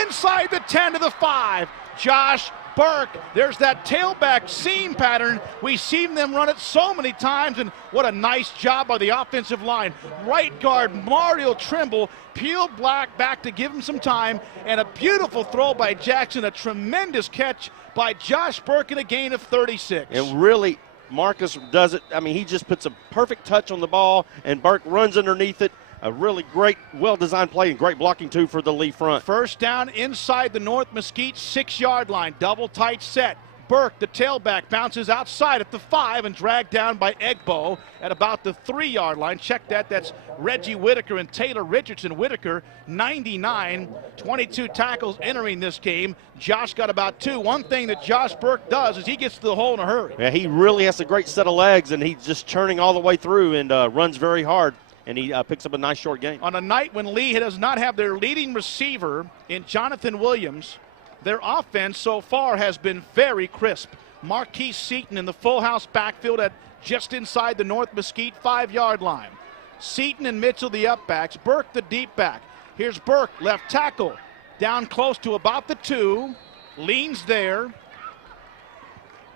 inside the 10 to the 5. Josh Burke, there's that tailback seam pattern. We've seen them run it so many times, and what a nice job by the offensive line. Right guard Mario Trimble peeled back to give him some time, and a beautiful throw by Jackson, a tremendous catch by Josh Burke and a gain of 36. And really, Marcus does it. I mean, he just puts a perfect touch on the ball, and Burke runs underneath it. A really great, well-designed play and great blocking, too, for the Lee front. First down inside the North Mesquite 6-yard line. Double tight set. Burke, the tailback, bounces outside at the 5 and dragged down by Egbo at about the 3-yard line. Check that. That's Reggie Whitaker and Taylor Richardson. Whitaker, 99, 22 tackles entering this game. Josh got about 2. One thing that Josh Burke does is he gets to the hole in a hurry. Yeah, he really has a great set of legs, and he's just churning all the way through and runs very hard. And he picks up a nice short gain. On a night when Lee does not have their leading receiver in Jonathan Williams, their offense so far has been very crisp. Marquise Seaton in the full house backfield at just inside the North Mesquite 5-yard line. Seaton and Mitchell the up backs. Burke the deep back. Here's Burke, left tackle, down close to about the 2. Leans there.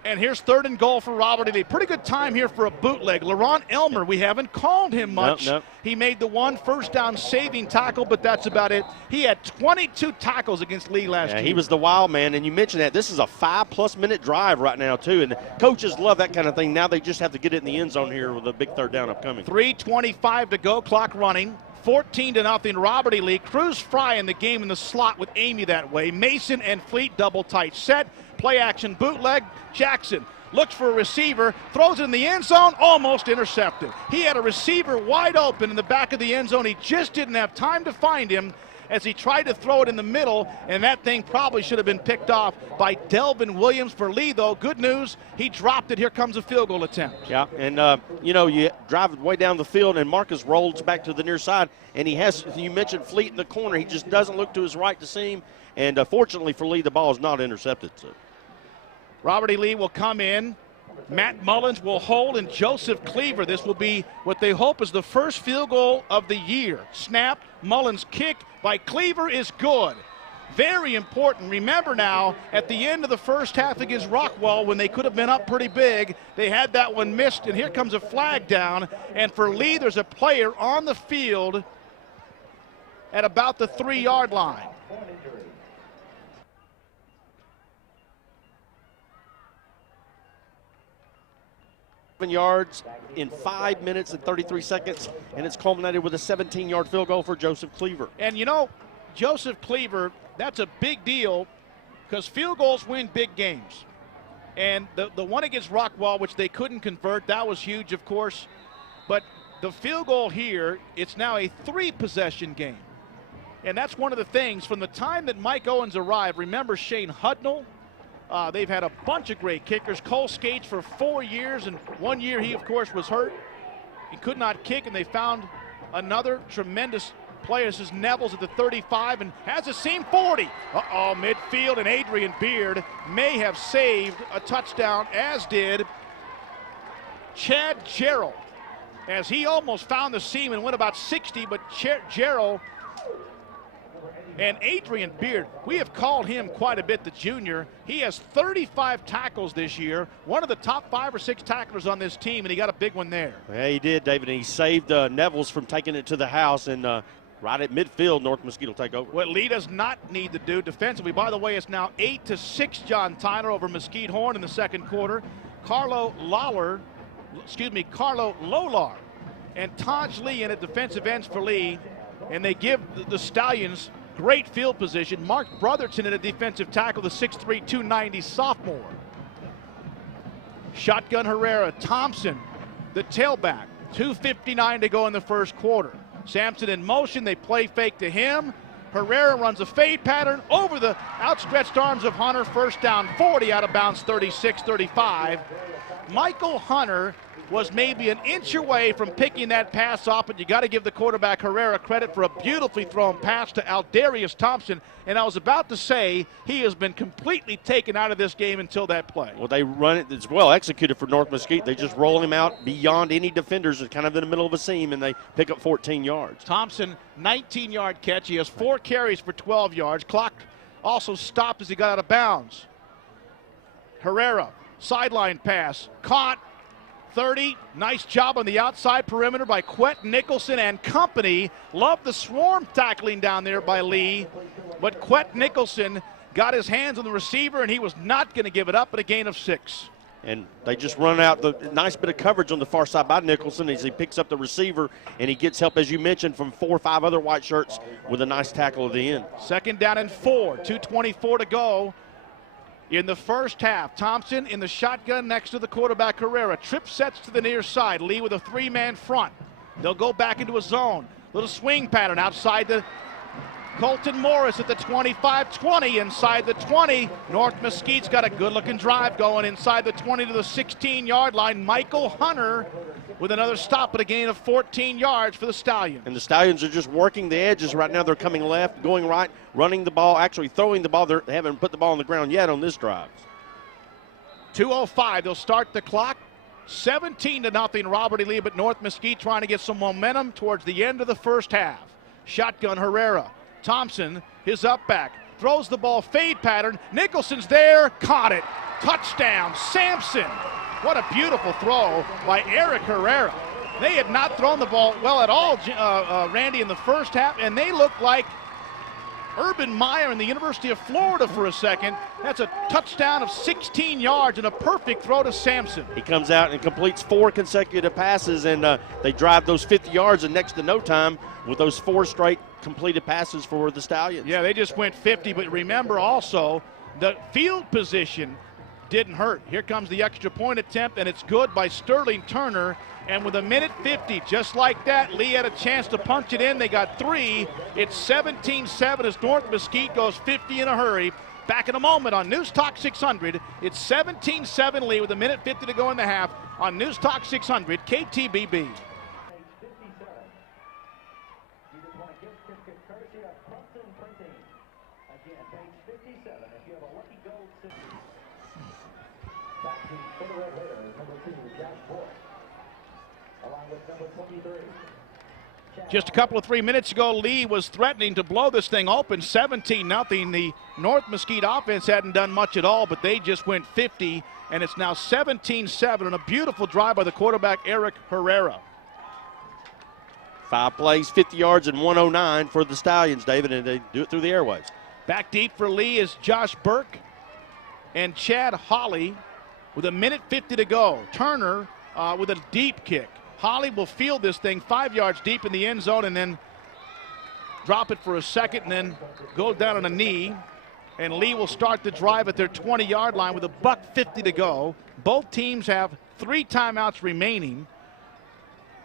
And here's 3rd and goal for Robert E. Lee. Pretty good time here for a bootleg. Laron Elmer, we haven't called him much. Nope. He made the one first down saving tackle, but that's about it. He had 22 tackles against Lee last year. He was the wild man, and you mentioned that. This is a 5+ minute drive right now, too, and coaches love that kind of thing. Now they just have to get it in the end zone here with a big 3rd down upcoming. 3:25 to go, clock running. 14-0, Robert E. Lee. Cruz Fry in the game in the slot with Amy that way. Mason and Fleet double tight set. Play action bootleg. Jackson looks for a receiver, throws it in the end zone, almost intercepted. He had a receiver wide open in the back of the end zone. He just didn't have time to find him as he tried to throw it in the middle, and that thing probably should have been picked off by Delvin Williams. For Lee, though, good news, he dropped it. Here comes a field goal attempt. Yeah, and, you drive way down the field, and Marcus rolls back to the near side, and he has, you mentioned Fleet in the corner. He just doesn't look to his right to see him, and fortunately for Lee, the ball is not intercepted. So. Robert E. Lee will come in. Matt Mullins will hold, and Joseph Cleaver. This will be what they hope is the first field goal of the year. Snap, Mullins kick by Cleaver is good. Very important. Remember now, at the end of the first half against Rockwall, when they could have been up pretty big, they had that one missed, and here comes a flag down. And for Lee, there's a player on the field at about the 3-yard line. Yards in 5 minutes and 33 seconds, and it's culminated with a 17-yard field goal for Joseph Cleaver. And Joseph Cleaver, that's a big deal because field goals win big games. And the one against Rockwall, which they couldn't convert, that was huge, of course. But the field goal here, it's now a 3-possession game. And that's one of the things from the time that Mike Owens arrived. Remember Shane Hudnall? They've had a bunch of great kickers. Cole Skates for 4 years, and 1 year he, of course, was hurt. He could not kick, and they found another tremendous player. This is Nevels at the 35 and has a seam 40. Midfield, and Adrian Beard may have saved a touchdown, as did Chad Gerald, as he almost found the seam and went about 60, but Gerald and Adrian Beard, we have called him quite a bit, the junior. He has 35 tackles this year, one of the top 5 or 6 tacklers on this team, and he got a big one there. Yeah, he did, David, and he saved Nevels from taking it to the house, and right at midfield, North Mesquite will take over. What Lee does not need to do defensively, by the way, it's now 8-6 John Tyler over Mesquite Horn in the second quarter. Carlo Lolar and Taj Lee in at defensive ends for Lee, and they give the Stallions great field position. Mark Brotherton in a defensive tackle, the 6'3", 290 sophomore. Shotgun Herrera, Thompson, the tailback. 2:59 to go in the first quarter. Sampson in motion, they play fake to him. Herrera runs a fade pattern over the outstretched arms of Hunter. First down 40, out of bounds 36-35. Michael Hunter was maybe an inch away from picking that pass off, but you got to give the quarterback Herrera credit for a beautifully thrown pass to Aldarius Thompson. And I was about to say he has been completely taken out of this game until that play. Well, they run it. It's well executed for North Mesquite. They just roll him out beyond any defenders. It's kind of in the middle of a seam, and they pick up 14 yards. Thompson, 19-yard catch. He has 4 carries for 12 yards. Clock also stopped as he got out of bounds. Herrera, sideline pass, caught. 30, nice job on the outside perimeter by Quet Nicholson and company. Love the swarm tackling down there by Lee, but Quet Nicholson got his hands on the receiver, and he was not going to give it up at a gain of 6. And they just run out the nice bit of coverage on the far side by Nicholson as he picks up the receiver, and he gets help, as you mentioned, from 4 or 5 other white shirts with a nice tackle at the end. 2nd down and 4, 2:24 to go. In the first half, Thompson in the shotgun next to the quarterback Herrera. Trip sets to the near side. Lee with a 3-man front. They'll go back into a zone. Little swing pattern outside the Colton Morris at the 25-20. Inside the 20, North Mesquite's got a good-looking drive going inside the 20 to the 16-yard line. Michael Hunter with another stop at a gain of 14 yards for the Stallions. And the Stallions are just working the edges right now. They're coming left, going right, running the ball, actually throwing the ball. They haven't put the ball on the ground yet on this drive. 2:05, they'll start the clock. 17-0 Robert E. Lee, but North Mesquite trying to get some momentum towards the end of the first half. Shotgun Herrera. Thompson, his up back, throws the ball, fade pattern. Nicholson's there, caught it. Touchdown, Sampson. What a beautiful throw by Eric Herrera. They had not thrown the ball well at all, Randy, in the first half, and they looked like Urban Meyer in the University of Florida for a second. That's a touchdown of 16 yards and a perfect throw to Sampson. He comes out and completes 4 consecutive passes, and they drive those 50 yards in next to no time with those 4 straight completed passes for the Stallions. Yeah, they just went 50, but remember also the field position didn't hurt. Here comes the extra point attempt, and it's good by Sterling Turner. And with 1:50, just like that, Lee had a chance to punch it in. They got 3. It's 17-7 as North Mesquite goes 50 in a hurry. Back in a moment on News Talk 600. It's 17-7 Lee with 1:50 to go in the half on News Talk 600 KTBB. Just a couple of 3 minutes ago, Lee was threatening to blow this thing open, 17-0. The North Mesquite offense hadn't done much at all, but they just went 50, and it's now 17-7 and a beautiful drive by the quarterback, Eric Herrera. 5 plays, 50 yards, and 109 for the Stallions, David, and they do it through the airways. Back deep for Lee is Josh Burke and Chad Hawley with 1:50 to go. Turner with a deep kick. Hawley will field this thing 5 yards deep in the end zone and then drop it for a second and then go down on a knee. And Lee will start the drive at their 20-yard line with 1:50 to go. Both teams have 3 timeouts remaining.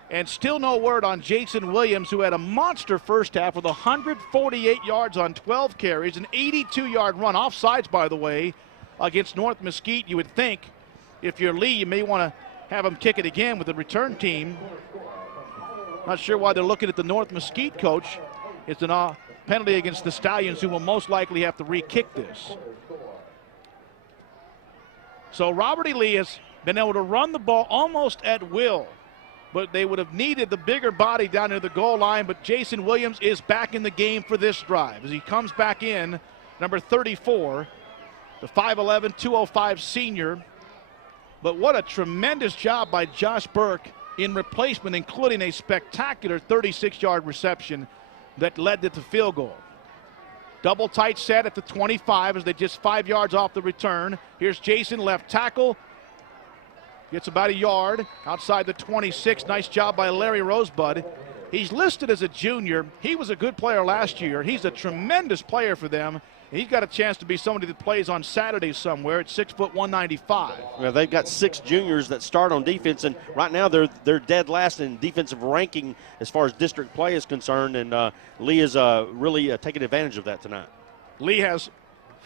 And still no word on Jason Williams, who had a monster first half with 148 yards on 12 carries, an 82-yard run, offsides, by the way, against North Mesquite. You would think if you're Lee, you may want to have him kick it again with the return team. Not sure why they're looking at the North Mesquite coach. It's a penalty against the Stallions, who will most likely have to re-kick this. So Robert E. Lee has been able to run the ball almost at will, but they would have needed the bigger body down near the goal line. But Jason Williams is back in the game for this drive as he comes back in, number 34, the 5'11", 205 senior. But what a tremendous job by Josh Burke in replacement, including a spectacular 36-yard reception that led to the field goal. Double tight set at the 25 as they just 5 yards off the return. Here's Jason, left tackle. Gets about a yard outside the 26. Nice job by Larry Rosebud. He's listed as a junior. He was a good player last year. He's a tremendous player for them. He's got a chance to be somebody that plays on Saturday somewhere at 6', 195. Well, they've got 6 juniors that start on defense, and right now they're dead last in defensive ranking as far as district play is concerned, and Lee is really taking advantage of that tonight. Lee has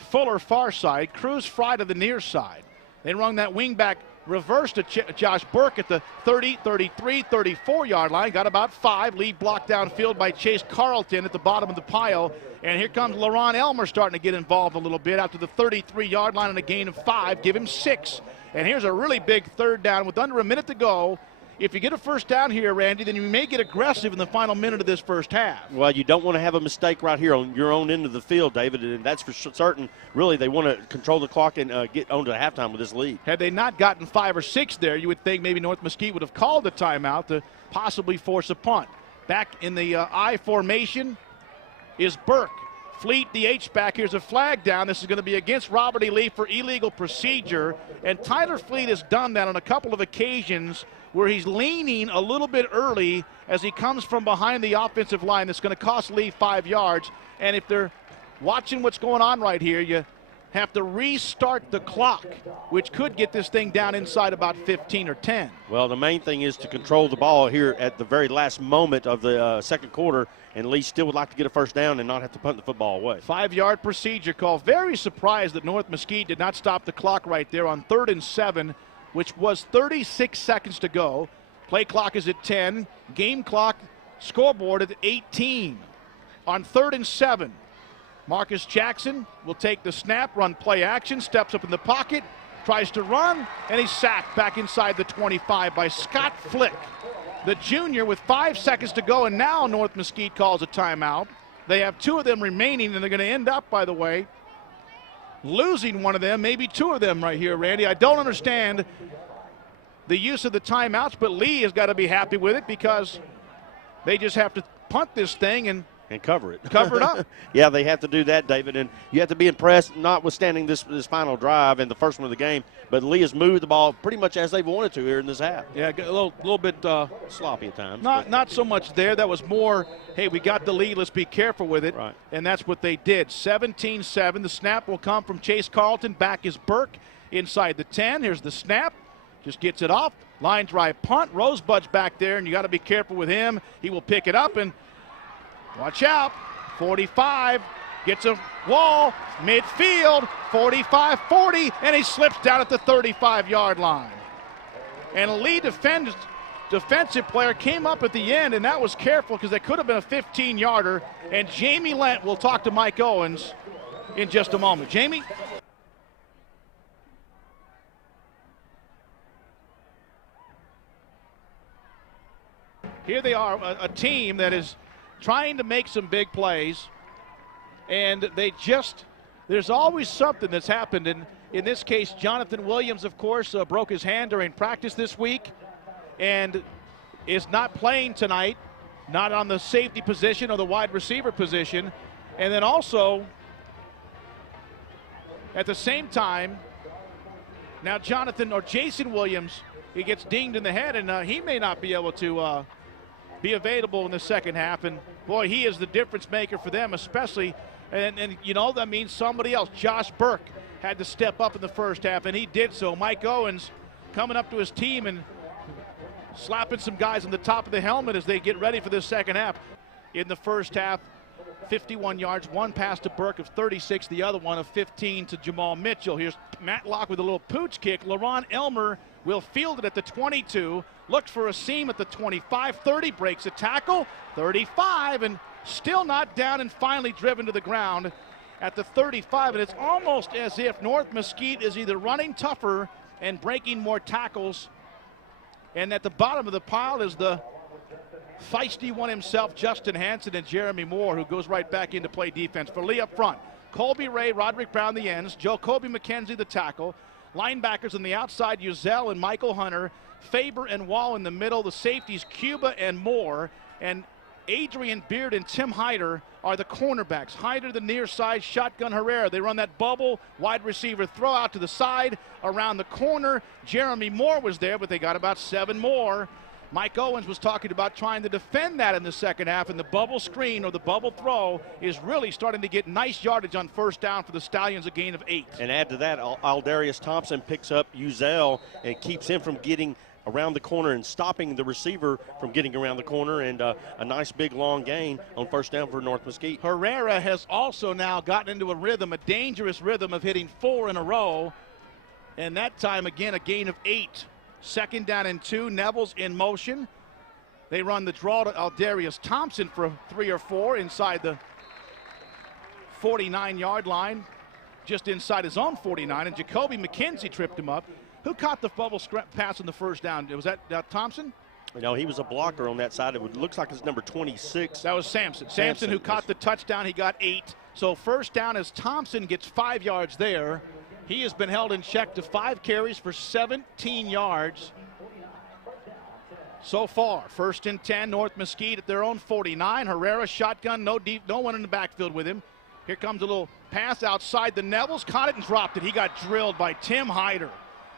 Fuller far side, Cruz Fry to the near side. They run that wing back reversed to Josh Burke at the 30, 33, 34-yard line. Got about 5. Lead blocked downfield by Chase Carlton at the bottom of the pile. And here comes LaRon Elmer starting to get involved a little bit after the 33-yard line and a gain of 5. Give him 6. And here's a really big third down with under a minute to go. If you get a first down here, Randy, then you may get aggressive in the final minute of this first half. Well, you don't want to have a mistake right here on your own end of the field, David, and that's for certain. Really, they want to control the clock and get on to halftime with this lead. Had they not gotten 5 or 6 there, you would think maybe North Mesquite would have called a timeout to possibly force a punt. Back in the I formation is Burke. Fleet, the H-back. Here's a flag down. This is going to be against Robert E. Lee for illegal procedure. And Tyler Fleet has done that on a couple of occasions where he's leaning a little bit early as he comes from behind the offensive line. That's going to cost Lee 5 yards. And if they're watching what's going on right here, you have to restart the clock, which could get this thing down inside about 15 or 10. Well, the main thing is to control the ball here at the very last moment of the second quarter, and Lee still would like to get a first down and not have to punt the football away. 5-yard procedure call. Very surprised that North Mesquite did not stop the clock right there on 3rd and 7, which was 36 seconds to go. Play clock is at 10. Game clock scoreboard at 18. On 3rd and 7, Marcus Jackson will take the snap, run play action, steps up in the pocket, tries to run, and he's sacked back inside the 25 by Scott Flick, the junior, with 5 seconds to go. And now North Mesquite calls a timeout. They have 2 of them remaining, and they're going to end up, by the way, losing one of them, maybe 2 of them right here, Randy. I don't understand the use of the timeouts, but Lee has got to be happy with it because they just have to punt this thing and cover it. Cover it up. Yeah, they have to do that, David. And you have to be impressed, notwithstanding this final drive and the first one of the game. But Lee has moved the ball pretty much as they've wanted to here in this half. Yeah, a little bit sloppy at times. Not so much there. That was more, hey, we got the lead, let's be careful with it. Right. And that's what they did. 17-7. The snap will come from Chase Carlton. Back is Burke inside the 10. Here's the snap. Just gets it off. Line drive punt. Rosebud's back there, and you got to be careful with him. He will pick it up, and watch out. 45 gets a wall, midfield, 45-40, and he slips down at the 35-yard line. And a lead defensive player came up at the end, and that was careful because that could have been a 15-yarder. And Jamie Lent will talk to Mike Owens in just a moment. Jamie? Here they are, a team that is trying to make some big plays, and there's always something that's happened. And in this case, Jonathan Williams, of course, broke his hand during practice this week and is not playing tonight, not on the safety position or the wide receiver position. And then also, at the same time, now Jason Williams, he gets dinged in the head, and he may not be able to be available in the second half. And boy, he is the difference maker for them, especially, and you know, that means somebody else. Josh Burke had to step up in the first half, and he did so. Mike Owens coming up to his team and slapping some guys on the top of the helmet as they get ready for this second half. In the first half, 51 yards, one pass to Burke of 36, the other one of 15 to Jamal Mitchell. Here's Matlock with a little pooch kick. LaRon Elmer will field it at the 22, looked for a seam at the 25, 30, breaks a tackle, 35, and still not down and finally driven to the ground at the 35. And it's almost as if North Mesquite is either running tougher and breaking more tackles, and at the bottom of the pile is the feisty one himself, Justin Hansen, and Jeremy Moore, who goes right back in to play defense. For Lee up front, Colby Ray, Roderick Brown the ends, Jacoby McKenzie the tackle, linebackers on the outside, Uzell and Michael Hunter, Faber and Wall in the middle, the safeties Cuba and Moore, and Adrian Beard and Tim Hyder are the cornerbacks. Hyder the near side, shotgun Herrera. They run that bubble, wide receiver throw out to the side, around the corner. Jeremy Moore was there, but they got about 7 more. Mike Owens was talking about trying to defend that in the second half, and the bubble screen or the bubble throw is really starting to get nice yardage on first down for the Stallions, a gain of 8. And add to that, Aldarius Thompson picks up Uzell and keeps him from getting around the corner and stopping the receiver from getting around the corner, and a nice big long gain on first down for North Mesquite. Herrera has also now gotten into a rhythm, a dangerous rhythm of hitting 4 in a row. And that time, again, a gain of 8. Second down and 2. Neville's in motion. They run the draw to Aldarius Thompson for 3 or 4 inside the 49-yard line, just inside his own 49, and Jacoby McKenzie tripped him up. Who caught the bubble pass on the first down? Was that Thompson? No, he was a blocker on that side. It looks like it's number 26. That was Sampson. Sampson who caught the touchdown. He got 8. So first down as Thompson gets 5 yards there. He has been held in check to 5 carries for 17 yards so far. First and 10, North Mesquite at their own 49. Herrera shotgun, no one in the backfield with him. Here comes a little pass outside the Neville's, caught it and dropped it. He got drilled by Tim Hyder.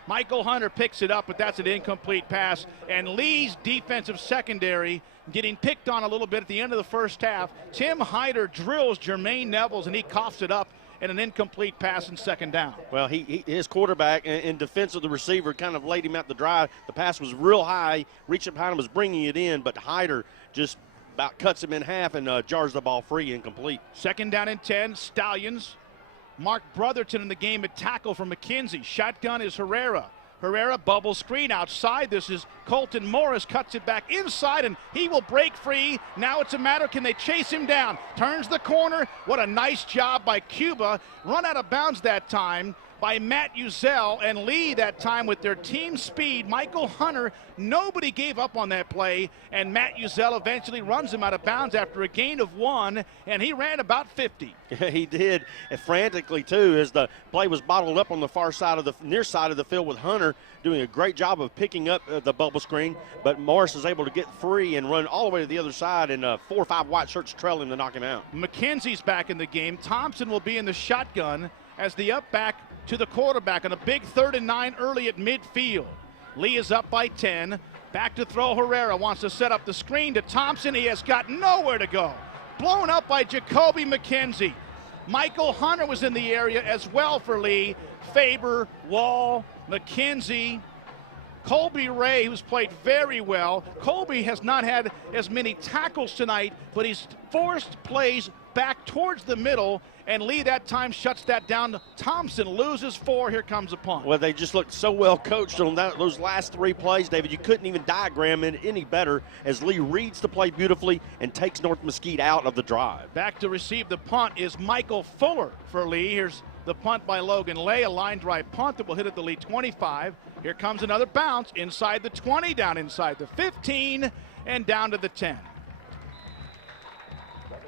Michael Hunter picks it up, but that's an incomplete pass. And Lee's defensive secondary getting picked on a little bit at the end of the first half. Tim Hyder drills Jermaine Neville's, and he coughs it up and an incomplete pass and second down. Well, his quarterback in defense of the receiver kind of laid him out the drive. The pass was real high, reached up behind him, was bringing it in, but Hyder just about cuts him in half and jars the ball free, incomplete. Second down and 10, Stallions. Mark Brotherton in the game at tackle for McKenzie. Shotgun is Herrera. Herrera bubble screen outside. This is Colton Morris, cuts it back inside, and he will break free. Now it's a matter, can they chase him down? Turns the corner. What a nice job by Cuba. Run out of bounds that time by Matt Uzel, and Lee that time with their team speed. Michael Hunter, nobody gave up on that play, and Matt Uzel eventually runs him out of bounds after a gain of 1, and he ran about 50. He did, and frantically too, as the play was bottled up on the far side of the near side of the field with Hunter doing a great job of picking up the bubble screen, but Morris is able to get free and run all the way to the other side, and 4 or 5 white shirts trail him to knock him out. McKenzie's back in the game. Thompson will be in the shotgun as the up back to the quarterback on a big 3rd and 9 early at midfield. Lee is up by 10. Back to throw. Herrera wants to set up the screen to Thompson. He has got nowhere to go. Blown up by Jacoby McKenzie. Michael Hunter was in the area as well for Lee. Faber, Wall, McKenzie, Colby Ray, who's played very well. Colby has not had as many tackles tonight, but he's forced plays back towards the middle, and Lee that time shuts that down. Thompson loses 4. Here comes a punt. Well, they just looked so well coached on those last 3 plays, David. You couldn't even diagram it any better as Lee reads the play beautifully and takes North Mesquite out of the drive. Back to receive the punt is Michael Fuller for Lee. Here's the punt by Logan Lay, a line drive punt that will hit at the Lee 25. Here comes another bounce inside the 20, down inside the 15, and down to the 10.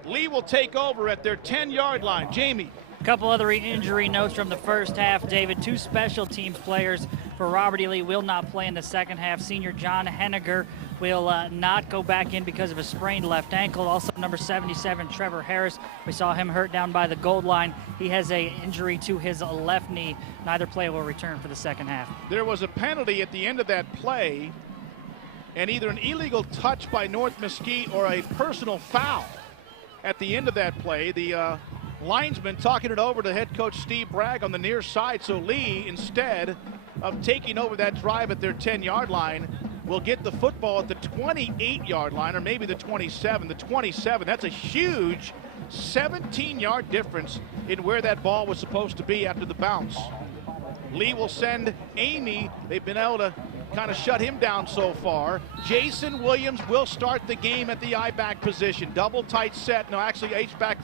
Lee will take over at their 10-yard line. Jamie. A couple other injury notes from the first half, David. 2 special teams players for Robert E. Lee will not play in the second half. Senior John Henniger will not go back in because of a sprained left ankle. Also, number 77, Trevor Harris. We saw him hurt down by the goal line. He has an injury to his left knee. Neither player will return for the second half. There was a penalty at the end of that play, and either an illegal touch by North Mesquite or a personal foul at the end of that play. The linesman talking it over to head coach Steve Bragg on the near side. So Lee, instead of taking over that drive at their 10-yard line, will get the football at the 28-yard line, or maybe the 27. The 27, that's a huge 17-yard difference in where that ball was supposed to be after the bounce. Lee will send Amy. They've been able to kind of shut him down so far. Jason Williams will start the game at the I-back position. Double tight set. No, actually H-back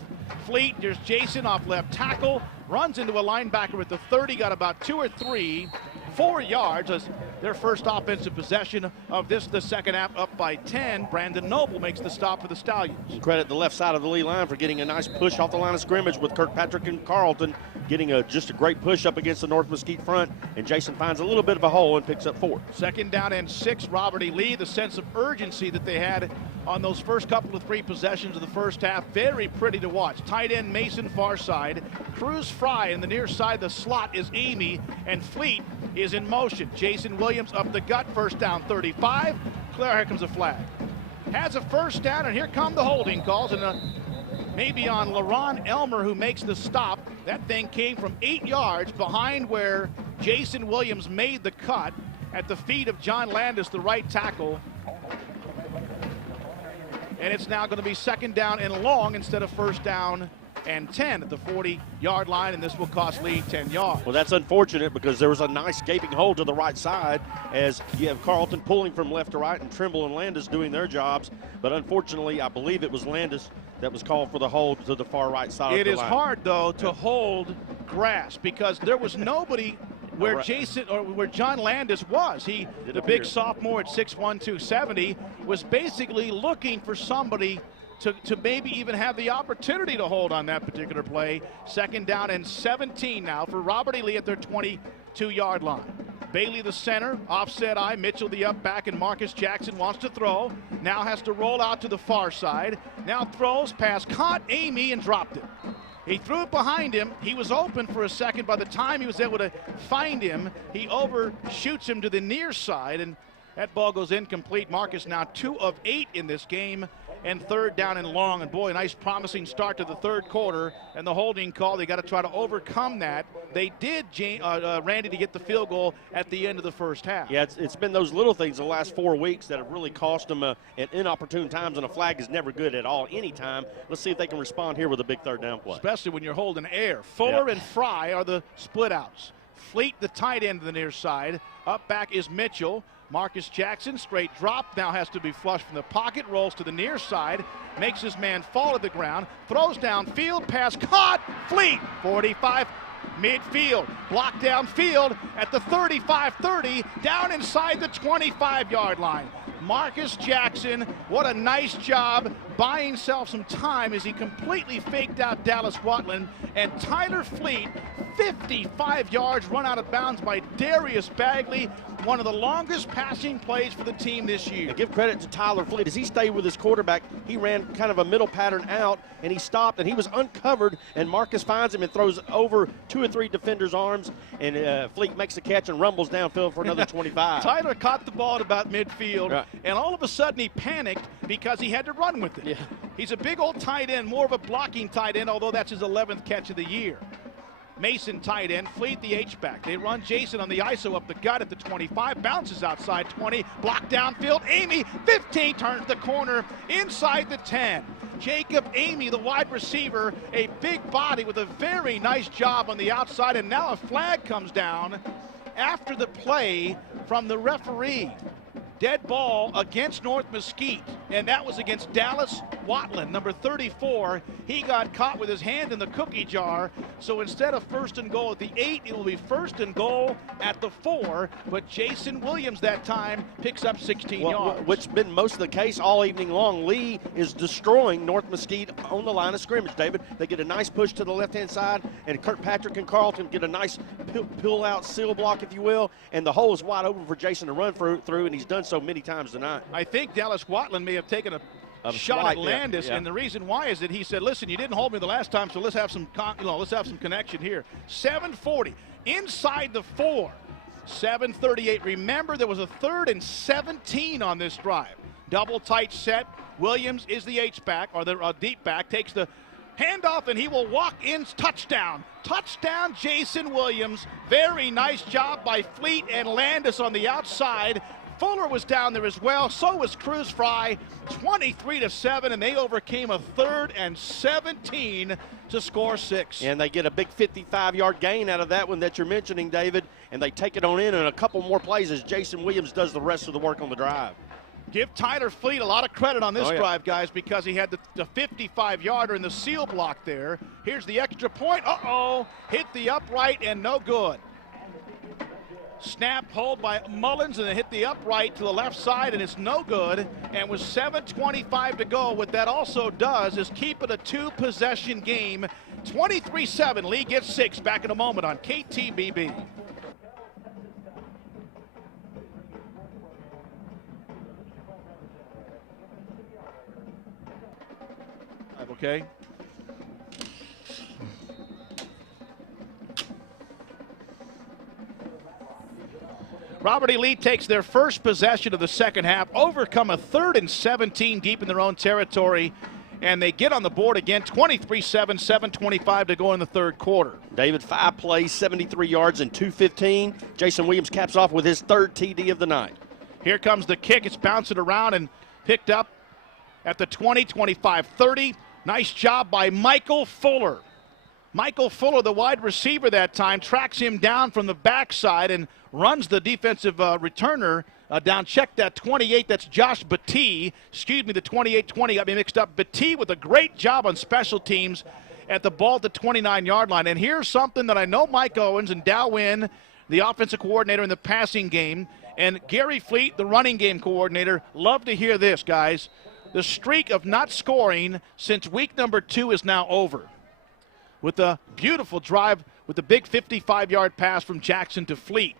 fleet. There's Jason off left tackle. Runs into a linebacker at the 30. Got about 2 or 3, 4 yards as their first offensive possession of this, the second half, up by 10. Brandon Noble makes the stop for the Stallions. Credit the left side of the Lee line for getting a nice push off the line of scrimmage with Kirkpatrick and Carlton getting just a great push up against the North Mesquite front, and Jason finds a little bit of a hole and picks up 4. Second down and 6, Robert E. Lee. The sense of urgency that they had on those first couple of 3 possessions of the first half, very pretty to watch. Tight end Mason far side, Cruz Fry in the near side. The slot is Amy, and Fleet is in motion. Jason Williams up the gut, first down 35. Claire, here comes a flag. Has a first down, and here come the holding calls, and maybe on LaRon Elmer, who makes the stop. That thing came from 8 yards behind where Jason Williams made the cut at the feet of John Landis, the right tackle. And it's now going to be second down and long instead of first down and 10 at the 40-yard line, and this will cost Lee 10 yards. Well, that's unfortunate because there was a nice gaping hole to the right side as you have Carlton pulling from left to right and Trimble and Landis doing their jobs. But unfortunately, I believe it was Landis that was called for the hold to the far right side of the line. It is hard, though, to hold grass because there was nobody where where John Landis was. The big sophomore at 6'1", 270, was basically looking for somebody to maybe even have the opportunity to hold on that particular play. 2nd down and 17 now for Robert E. Lee at their 22-yard line. Bailey the center, offset eye, Mitchell the up back, and Marcus Jackson wants to throw. Now has to roll out to the far side. Now throws, pass, caught Amy and dropped it. He threw it behind him. He was open for a second. By the time he was able to find him, he overshoots him to the near side, and that ball goes incomplete. Marcus now 2 of 8 in this game, and 3rd down and long. And boy, a nice promising start to the 3rd quarter, and the holding call. They got to try to overcome that. They did, Randy, to get the field goal at the end of the first half. Yeah, it's been those little things the last 4 weeks that have really cost them at inopportune times, and a flag is never good at all, anytime. Let's see if they can respond here with a big 3rd down play. Especially when you're holding air. Fuller and Fry are the split outs. Fleet, the tight end to the near side. Up back is Mitchell. Marcus Jackson, straight drop, now has to be flushed from the pocket, rolls to the near side, makes his man fall to the ground, throws downfield, pass caught, Fleet, 45, midfield, blocked downfield at the 35-30, down inside the 25-yard line. Marcus Jackson, what a nice job buying himself some time as he completely faked out Dallas Watland, and Tyler Fleet, 55 yards run out of bounds by Darius Bagley, one of the longest passing plays for the team this year. And give credit to Tyler Fleet. As he stayed with his quarterback, he ran kind of a middle pattern out, and he stopped, and he was uncovered, and Marcus finds him and throws over 2 or 3 defenders' arms, and Fleet makes the catch and rumbles downfield for another 25. Tyler caught the ball at about midfield, right, and all of a sudden he panicked because he had to run with it. Yeah. He's a big old tight end, more of a blocking tight end, although that's his 11th catch of the year. Mason tight end, Fleet the H-back. They run Jason on the ISO up the gut at the 25, bounces outside 20, blocked downfield. Amy, 15, turns the corner inside the 10. Jacob Amy, the wide receiver, a big body with a very nice job on the outside, and now a flag comes down after the play from the referee. Dead ball against North Mesquite, and that was against Dallas Watland, number 34. He got caught with his hand in the cookie jar, so instead of 1st and goal at the 8, it will be 1st and goal at the 4, but Jason Williams that time picks up 16 yards. Which has been most of the case all evening long. Lee is destroying North Mesquite on the line of scrimmage, David. They get a nice push to the left-hand side, and Kirkpatrick and Carlton get a nice pull-out seal block, if you will, and the hole is wide open for Jason to run through, and he's done so many times tonight. I think Dallas Watland may have taken a shot at Landis, and the reason why is that he said, listen, you didn't hold me the last time, so let's have some connection here. 7:40 inside the 4. 7:38. Remember, there was a 3rd and 17 on this drive. Double tight set. Williams is the H-back, or the deep back, takes the handoff, and he will walk in. Touchdown. Touchdown, Jason Williams. Very nice job by Fleet and Landis on the outside. Fuller was down there as well. So was Cruz Fry. 23-7, and they overcame a 3rd and 17 to score 6. And they get a big 55-yard gain out of that one that you're mentioning, David, and they take it on in a couple more plays as Jason Williams does the rest of the work on the drive. Give Tyler Fleet a lot of credit on this drive, guys, because he had the 55-yarder in the seal block there. Here's the extra point. Uh-oh, hit the upright and no good. Snap hold by Mullins, and it hit the upright to the left side, and it's no good. And with 7:25 to go, what that also does is keep it a 2-possession game. 23-7, Lee gets 6. Back in a moment on KTBB. Okay. Robert E. Lee takes their first possession of the second half, overcome a 3rd and 17 deep in their own territory, and they get on the board again, 23-7, 7:25 to go in the 3rd quarter. David, 5 plays, 73 yards, and 215. Jason Williams caps off with his 3rd TD of the night. Here comes the kick. It's bouncing around and picked up at the 20, 25, 30. Nice job by Michael Fuller. Michael Fuller, the wide receiver that time, tracks him down from the backside and runs the defensive returner down. Check that 28. That's Josh Batee. Excuse me, the 28-20 got me mixed up. Batee with a great job on special teams at the ball at the 29-yard line. And here's something that I know Mike Owens and Dow Wynn, the offensive coordinator in the passing game, and Gary Fleet, the running game coordinator, love to hear this, guys. The streak of not scoring since week number 2 is now over. With a beautiful drive with a big 55-yard pass from Jackson to Fleet.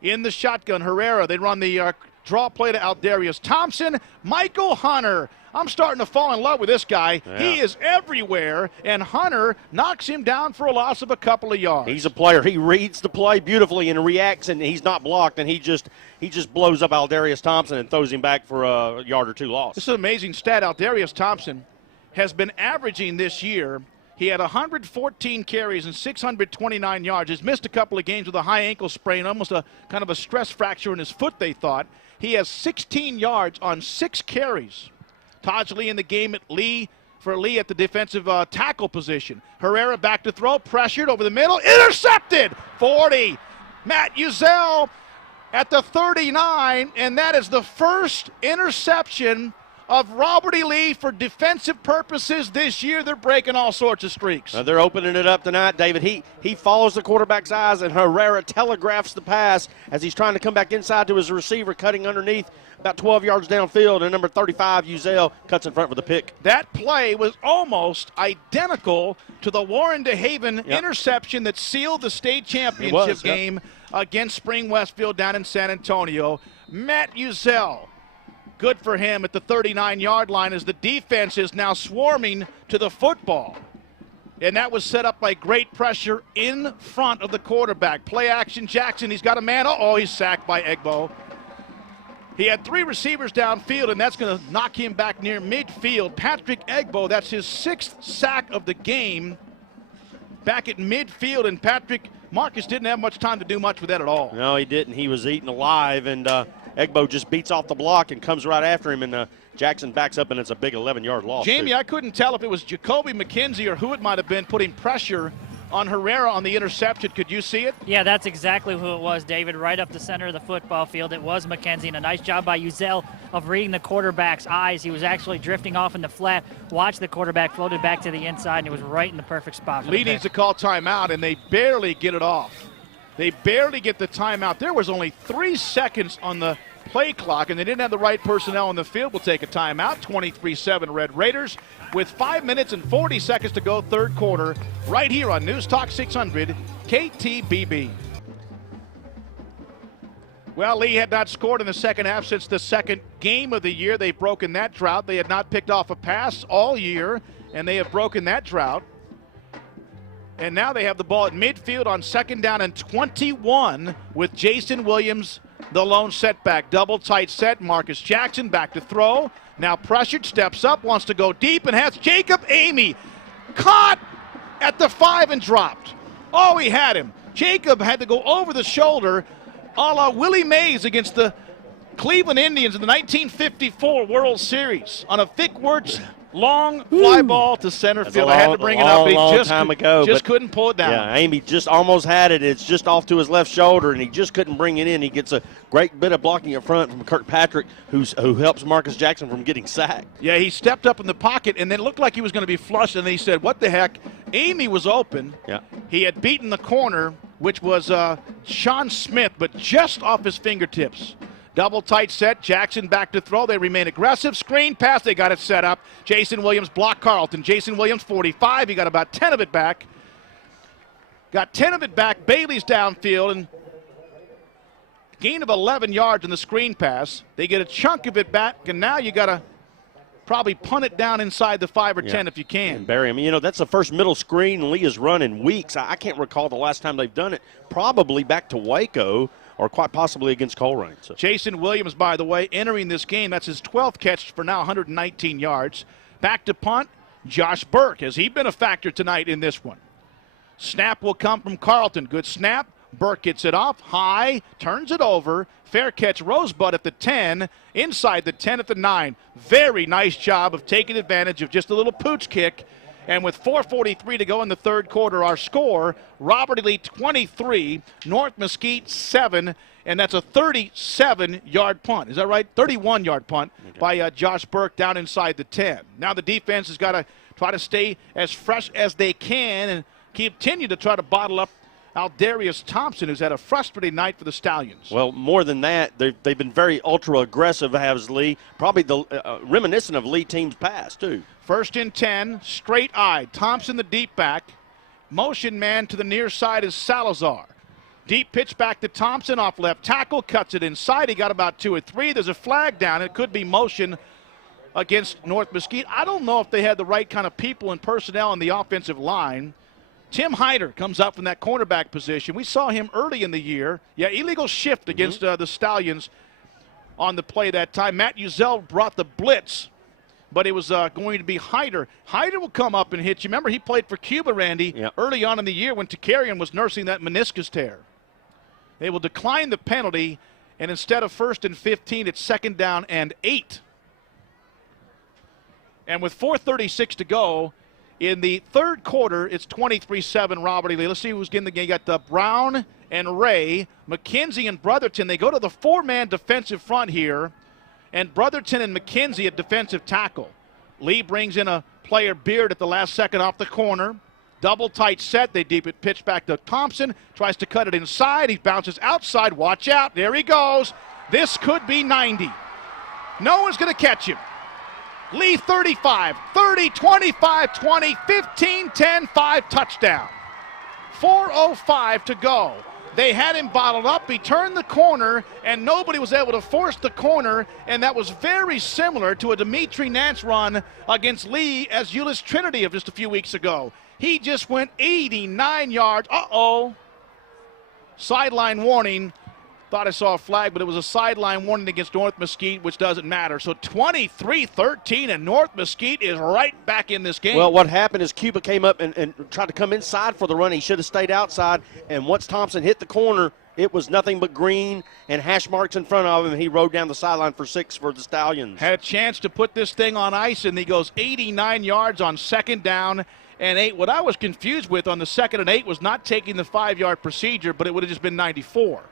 In the shotgun, Herrera, they run the draw play to Aldarius Thompson. Michael Hunter. I'm starting to fall in love with this guy. Yeah. He is everywhere, and Hunter knocks him down for a loss of a couple of yards. He's a player. He reads the play beautifully and reacts, and he's not blocked, and he just blows up Aldarius Thompson and throws him back for a yard or 2 loss. This is an amazing stat. Aldarius Thompson has been averaging this year. He had 114 carries and 629 yards. He's missed a couple of games with a high ankle sprain, almost a kind of a stress fracture in his foot, they thought. He has 16 yards on 6 carries. Taj Lee in the game at Lee at the defensive tackle position. Herrera back to throw, pressured over the middle, intercepted. 40. Matt Uzel at the 39, and that is the first interception of Robert E. Lee for defensive purposes this year. They're breaking all sorts of streaks. They're opening it up tonight, David. He follows the quarterback's eyes, and Herrera telegraphs the pass as he's trying to come back inside to his receiver, cutting underneath about 12 yards downfield, and number 35, Uzel, cuts in front for the pick. That play was almost identical to the Warren DeHaven interception that sealed the state championship game against Spring Westfield down in San Antonio. Matt Uzel, good for him at the 39-yard line as the defense is now swarming to the football. And that was set up by great pressure in front of the quarterback. Play action, Jackson, he's got a man. Oh, he's sacked by Egbo. He had 3 receivers downfield, and that's going to knock him back near midfield. Patrick Egbo, that's his 6th sack of the game, back at midfield, and Marcus didn't have much time to do much with that at all. No, he didn't. He was eaten alive, and Egbo just beats off the block and comes right after him, and Jackson backs up, and it's a big 11-yard loss. Jamie, I couldn't tell if it was Jacoby McKenzie or who it might have been putting pressure on Herrera on the interception. Could you see it? Yeah, that's exactly who it was, David, right up the center of the football field. It was McKenzie, and a nice job by Uzel of reading the quarterback's eyes. He was actually drifting off in the flat, watched the quarterback, floated back to the inside, and it was right in the perfect spot. Lee needs to call timeout, and they barely get it off. They barely get the timeout. There was only 3 seconds on the play clock, and they didn't have the right personnel on the field. We'll take a timeout. 23-7 Red Raiders with 5 minutes and 40 seconds to go, third quarter, right here on News Talk 600 KTBB. Well, Lee had not scored in the second half since the second game of the year. They've broken that drought. They had not picked off a pass all year, and they have broken that drought. And now they have the ball at midfield on 2nd down and 21 with Jason Williams, the lone setback. Double tight set. Marcus Jackson back to throw. Now pressured, steps up, wants to go deep, and has Jacob Amy caught at the 5 and dropped. Oh, he had him. Jacob had to go over the shoulder a la Willie Mays against the Cleveland Indians in the 1954 World Series on a Vic Wirtz long fly ball to center field. I had to bring it up. He just couldn't pull it down. Yeah, Amy just almost had it. It's just off to his left shoulder, and he just couldn't bring it in. He gets a great bit of blocking up front from Kirkpatrick, who helps Marcus Jackson from getting sacked. Yeah, he stepped up in the pocket, and then it looked like he was going to be flushed, and then he said, what the heck? Amy was open. Yeah. He had beaten the corner, which was Sean Smith, but just off his fingertips. Double tight set, Jackson back to throw. They remain aggressive. Screen pass, they got it set up. Jason Williams blocked Carlton. Jason Williams, 45. He got about 10 of it back. Got 10 of it back. Bailey's downfield, and gain of 11 yards in the screen pass. They get a chunk of it back, and now you got to probably punt it down inside the 5 or 10 if you can. And bury him. You know, that's the first middle screen Lee has run in weeks. I can't recall the last time they've done it. Probably back to Waco, or quite possibly against Colerain. So. Jason Williams, by the way, entering this game. That's his 12th catch for now 119 yards. Back to punt, Josh Burke. Has he been a factor tonight in this one? Snap will come from Carlton. Good snap. Burke gets it off, high, turns it over. Fair catch, Rosebud at the 10, inside the 10 at the 9. Very nice job of taking advantage of just a little pooch kick. And with 4:43 to go in the third quarter, our score, Robert E. Lee 23, North Mesquite 7, and that's a 37-yard punt. Is that right? 31-yard punt by Josh Burke down inside the 10. Now the defense has got to try to stay as fresh as they can and continue to try to bottle up Aldarius Thompson, who's had a frustrating night for the Stallions. Well, more than that, they've been very ultra-aggressive, has Lee. Probably the reminiscent of Lee teams past, too. 1st and 10, straight-eyed. Thompson the deep back. Motion man to the near side is Salazar. Deep pitch back to Thompson off left tackle, cuts it inside. He got about 2 or 3. There's a flag down. It could be motion against North Mesquite. I don't know if they had the right kind of people and personnel on the offensive line. Tim Hyder comes up from that cornerback position. We saw him early in the year. Yeah, illegal shift against the Stallions on the play that time. Matt Uzel brought the blitz, but it was going to be Hyder. Hyder will come up and hit you. Remember, he played for Cuba, Randy, early on in the year when Takarian was nursing that meniscus tear. They will decline the penalty, and instead of 1st and 15, it's 2nd down and 8. And with 4:36 to go, in the third quarter, it's 23-7 Robert E. Lee. Let's see who's getting the game. You got Brown and Ray, McKenzie and Brotherton. They go to the 4-man defensive front here, and Brotherton and McKenzie at defensive tackle. Lee brings in a player, Beard, at the last second off the corner. Double tight set. They deep it, pitch back to Thompson. Tries to cut it inside. He bounces outside. Watch out. There he goes. This could be 90. No one's going to catch him. Lee 35, 30, 25, 20, 15, 10, 5, touchdown. 4:05 to go. They had him bottled up. He turned the corner, and nobody was able to force the corner, and that was very similar to a Dimitri Nance run against Lee as Euless Trinity of just a few weeks ago. He just went 89 yards. Uh-oh. Sideline warning. Thought I saw a flag, but it was a sideline warning against North Mesquite, which doesn't matter. So 23-13, and North Mesquite is right back in this game. Well, what happened is Cuba came up and tried to come inside for the run. He should have stayed outside, and once Thompson hit the corner, it was nothing but green and hash marks in front of him, and he rode down the sideline for 6 for the Stallions. Had a chance to put this thing on ice, and he goes 89 yards on 2nd down and 8. What I was confused with on the 2nd and 8 was not taking the 5-yard procedure, but it would have just been 94.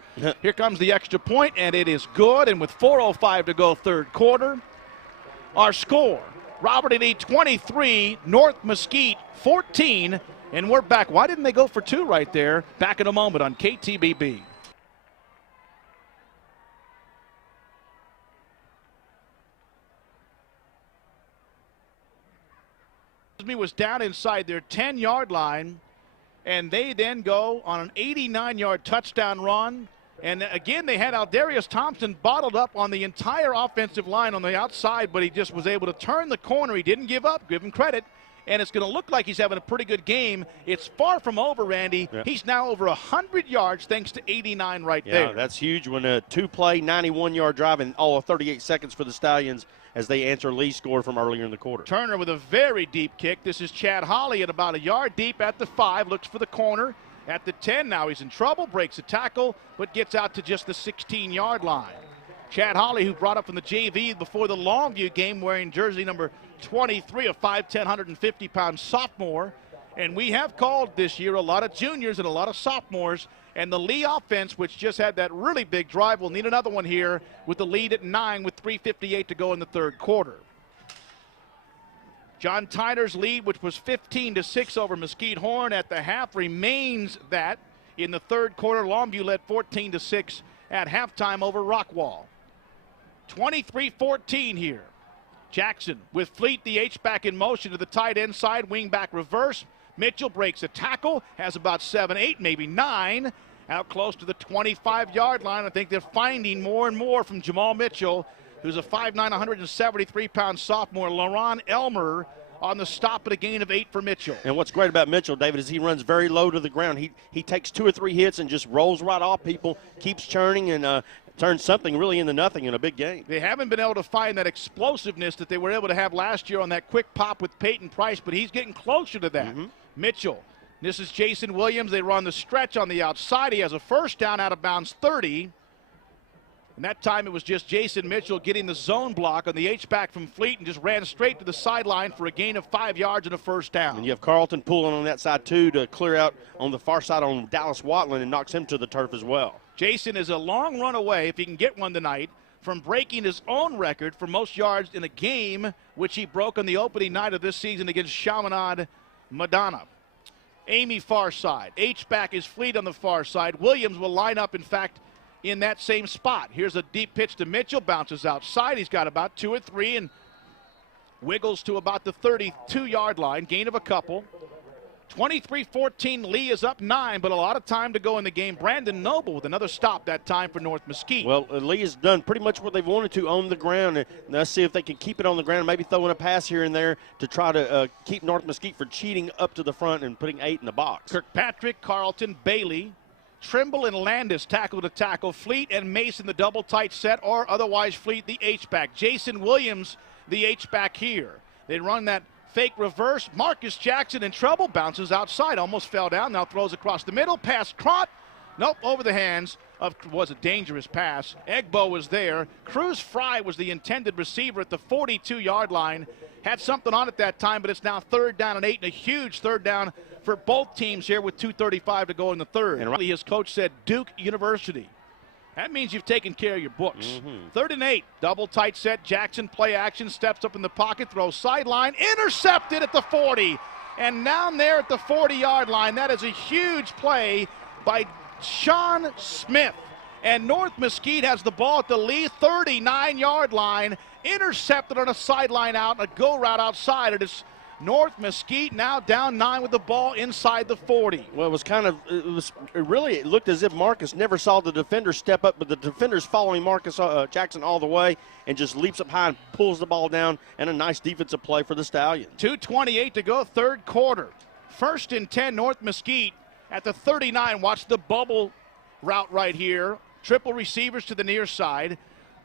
Here comes the extra point, and it is good. And with 4:05 to go, third quarter, our score, Robert E. Lee 23, North Mesquite 14, and we're back. Why didn't they go for 2 right there? Back in a moment on KTBB. Was down inside their 10-yard line, and they then go on an 89-yard touchdown run. And again, they had Aldarius Thompson bottled up on the entire offensive line on the outside, but he just was able to turn the corner. He didn't give up. Give him credit. And it's going to look like he's having a pretty good game. It's far from over, Randy. Yeah. He's now over 100 yards thanks to 89 right there. Yeah, that's huge when a 2-play, 91-yard drive in all of 38 seconds for the Stallions as they answer Lee's score from earlier in the quarter. Turner with a very deep kick. This is Chad Holly at about a yard deep at the 5. Looks for the corner at the 10. Now he's in trouble. Breaks a tackle, but gets out to just the 16-yard line. Chad Holly, who brought up from the JV before the Longview game, wearing jersey number 23, a 5'10", 150-pound sophomore. And we have called this year a lot of juniors and a lot of sophomores. And the Lee offense, which just had that really big drive, will need another one here with the lead at 9 with 3:58 to go in the third quarter. John Tyner's lead, which was 15-6 over Mesquite Horn at the half, remains that in the third quarter. Longview led 14-6 at halftime over Rockwall. 23-14 here. Jackson with Fleet, the H-back in motion to the tight end side, wing back reverse. Mitchell breaks a tackle, has about 7, 8, maybe 9, out close to the 25-yard line. I think they're finding more and more from Jamal Mitchell, who's a 5'9", 173-pound sophomore. Laron Elmer on the stop at a gain of 8 for Mitchell. And what's great about Mitchell, David, is he runs very low to the ground. He takes 2 or 3 hits and just rolls right off people, keeps churning, and turns something really into nothing in a big game. They haven't been able to find that explosiveness that they were able to have last year on that quick pop with Peyton Price, but he's getting closer to that. Mitchell This is Jason Williams. They run the stretch on the outside. He has a first down out of bounds 30. And that time it was just Jason Mitchell getting the zone block on the H-back from Fleet and just ran straight to the sideline for a gain of 5 yards and a first down. And you have Carlton pulling on that side, too, to clear out on the far side on Dallas Watland and knocks him to the turf as well. Jason is a long run away, if he can get one tonight, from breaking his own record for most yards in a game, which he broke on the opening night of this season against Chaminade Madonna. Amy far side. H-back is Fleet on the far side. Williams will line up, in fact, in that same spot. Here's a deep pitch to Mitchell, bounces outside. He's got about 2 or 3 and wiggles to about the 32-yard line, gain of a couple. 23-14, Lee is up 9, but a lot of time to go in the game. Brandon Noble with another stop that time for North Mesquite. Well, Lee has done pretty much what they've wanted to on the ground. And let's see if they can keep it on the ground, maybe throwing a pass here and there to try to keep North Mesquite from cheating up to the front and putting 8 in the box. Kirkpatrick, Carlton, Bailey, Trimble and Landis tackle to tackle. Fleet and Mason the double tight set, or otherwise Fleet the H-back. Jason Williams the H-back here. They run that fake reverse. Marcus Jackson in trouble, bounces outside, almost fell down, now throws across the middle, pass Crott. Nope, over the hands of, was a dangerous pass. Egbo was there. Cruz Fry was the intended receiver at the 42-yard line. Had something on it that time, but it's now 3rd down and 8, and a huge 3rd down for both teams here with 2:35 to go in the third. And his coach said Duke University. That means you've taken care of your books. 3rd and 8, double tight set. Jackson play action, steps up in the pocket, throws sideline, intercepted at the 40. And down there at the 40-yard line, that is a huge play by Sean Smith. And North Mesquite has the ball at the Lee 39-yard line, intercepted on a sideline out, a go route outside. It is North Mesquite now down 9 with the ball inside the 40. Well, it looked as if Marcus never saw the defender step up, but the defender's following Marcus Jackson all the way and just leaps up high and pulls the ball down, and a nice defensive play for the Stallions. 2:28 to go, third quarter. 1st and 10, North Mesquite at the 39. Watch the bubble route right here. Triple receivers to the near side.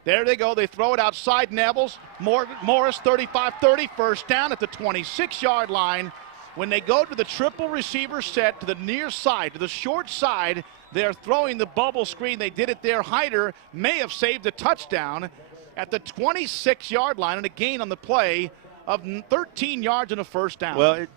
There they go. They throw it outside. Nevels. Morris, 35-30. First down at the 26-yard line. When they go to the triple receiver set to the near side, to the short side, they're throwing the bubble screen. They did it there. Hyder may have saved a touchdown at the 26-yard line, and a gain on the play of 13 yards and a first down. Well,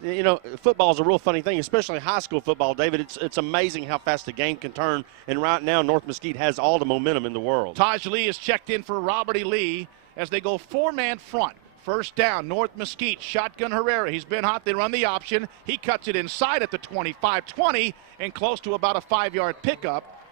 football is a real funny thing, especially high school football, David. It's amazing how fast the game can turn, and right now North Mesquite has all the momentum in the world. Taj Lee is checked in for Robert E. Lee as they go 4-man front. First down, North Mesquite, shotgun Herrera. He's been hot. They run the option. He cuts it inside at the 25-20 and close to about a 5-yard pickup.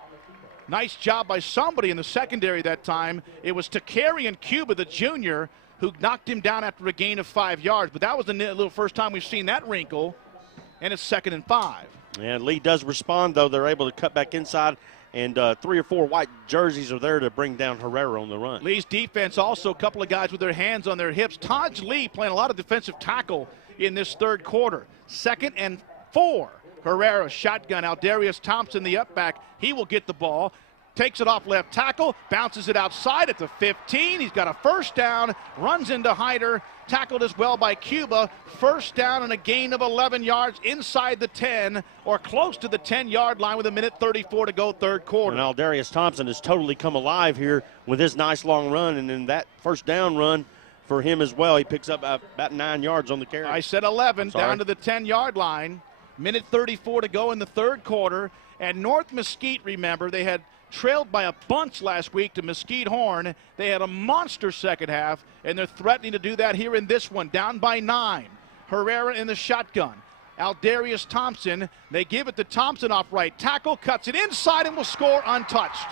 Nice job by somebody in the secondary that time. It was Takarian Cuba, the junior, who knocked him down after a gain of 5 yards. But that was the little first time we've seen that wrinkle, and it's 2nd and 5. And Lee does respond, though. They're able to cut back inside, and 3 or 4 white jerseys are there to bring down Herrera on the run. Lee's defense also a couple of guys with their hands on their hips. Taj Lee playing a lot of defensive tackle in this third quarter. 2nd and 4. Herrera shotgun. Aldarius Thompson, the up back. He will get the ball. Takes it off left tackle, bounces it outside at the 15. He's got a first down, runs into Hyder, tackled as well by Cuba. First down and a gain of 11 yards inside the 10, or close to the 10-yard line with 1:34 to go, third quarter. And Aldarius Thompson has totally come alive here with his nice long run, and then that first down run for him as well. He picks up about 9 yards on the carry. I said 11, down to the 10-yard line. 1:34 to go in the third quarter. And North Mesquite, remember, they had trailed by a bunch last week to Mesquite Horn. They had a monster second half, and they're threatening to do that here in this one, down by 9. Herrera in the shotgun. Aldarius Thompson, they give it to Thompson off right tackle, cuts it inside and will score untouched.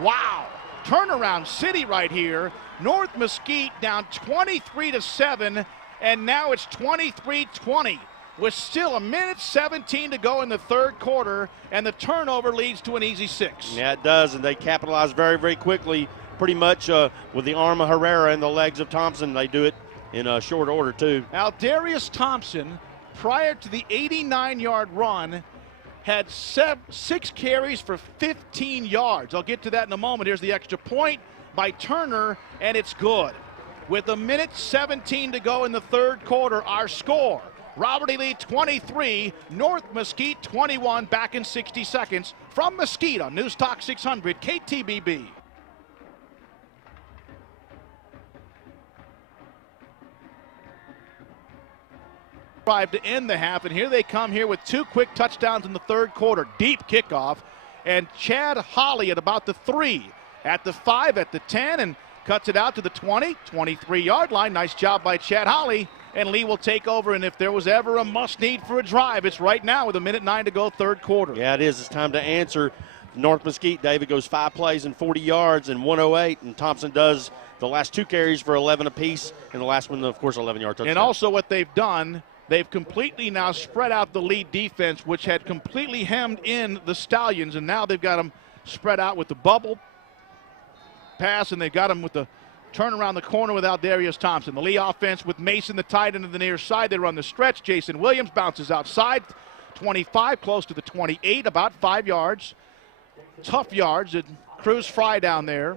Wow, turnaround city right here. North Mesquite down 23-7, and now it's 23-20. With still 1:17 to go in the third quarter, and the turnover leads to an easy 6. Yeah, it does, and they capitalize very, very quickly, pretty much with the arm of Herrera and the legs of Thompson. They do it in short order, too. Aldarius Thompson, prior to the 89-yard run, had 6 carries for 15 yards. I'll get to that in a moment. Here's the extra point by Turner, and it's good. With 1:17 to go in the third quarter, our score, Robert E. Lee 23, North Mesquite 21, back in 60 seconds from Mesquite on News Talk 600 KTBB. Drive to end the half, and here they come here with 2 quick touchdowns in the third quarter. Deep kickoff, and Chad Holly at about the 3, at the 5, at the 10, and cuts it out to the 20, 23-yard line. Nice job by Chad Holly, and Lee will take over, and if there was ever a must-need for a drive, it's right now with 1:09 to go, third quarter. Yeah, it is. It's time to answer. North Mesquite, David, goes 5 plays and 40 yards and 108, and Thompson does the last 2 carries for 11 apiece, and the last one, of course, 11-yard touchdown. And also what they've done, they've completely now spread out the lead defense, which had completely hemmed in the Stallions, and now they've got them spread out with the bubble pass, and they've got them with the turn around the corner without Darius Thompson. The Lee offense with Mason the tight end to the near side. They run the stretch. Jason Williams bounces outside, 25, close to the 28, about 5 yards. Tough yards, and Cruz Fry down there.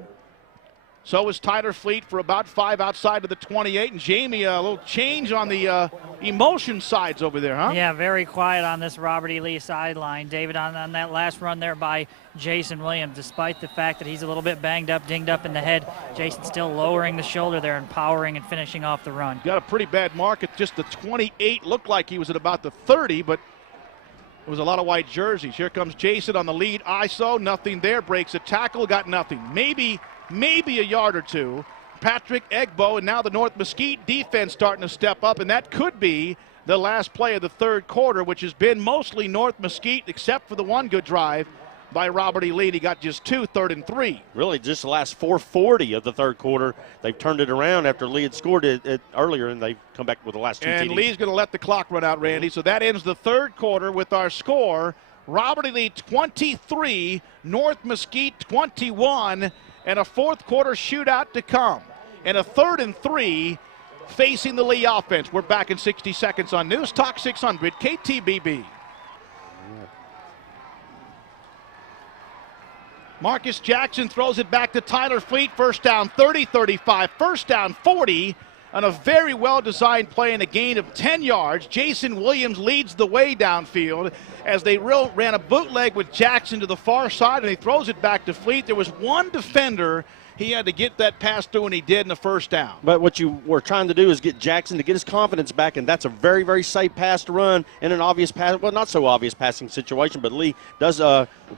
So is Tyler Fleet for about 5 outside of the 28. And Jamie, a little change on the emotion sides over there, huh? Yeah, very quiet on this Robert E. Lee sideline. David, on that last run there by Jason Williams, despite the fact that he's a little bit banged up, dinged up in the head, Jason's still lowering the shoulder there and powering and finishing off the run. Got a pretty bad mark at just the 28. Looked like he was at about the 30, but it was a lot of white jerseys. Here comes Jason on the lead ISO. Nothing there. Breaks a tackle. Got nothing. Maybe a yard or 2. Patrick Egbo, and now the North Mesquite defense starting to step up, and that could be the last play of the third quarter, which has been mostly North Mesquite, except for the one good drive by Robert E. Lee. He got just 2, 3rd and 3. Really, just the last 4:40 of the third quarter, they've turned it around after Lee had scored it earlier, and they've come back with the last 2 And TDs. Lee's going to let the clock run out, Randy. So that ends the third quarter with our score: Robert E. Lee 23, North Mesquite 21, and a fourth quarter shootout to come. And a 3rd and 3 facing the Lee offense. We're back in 60 seconds on News Talk 600 KTBB. Marcus Jackson throws it back to Tyler Fleet. First down 30, 35, first down 40. On a very well-designed play and a gain of 10 yards. Jason Williams leads the way downfield as they ran a bootleg with Jackson to the far side, and he throws it back to Fleet. There was one defender he had to get that pass through, and he did in the first down. But what you were trying to do is get Jackson to get his confidence back, and that's a very, very safe pass to run in an obvious pass, well, not so obvious passing situation, but Lee does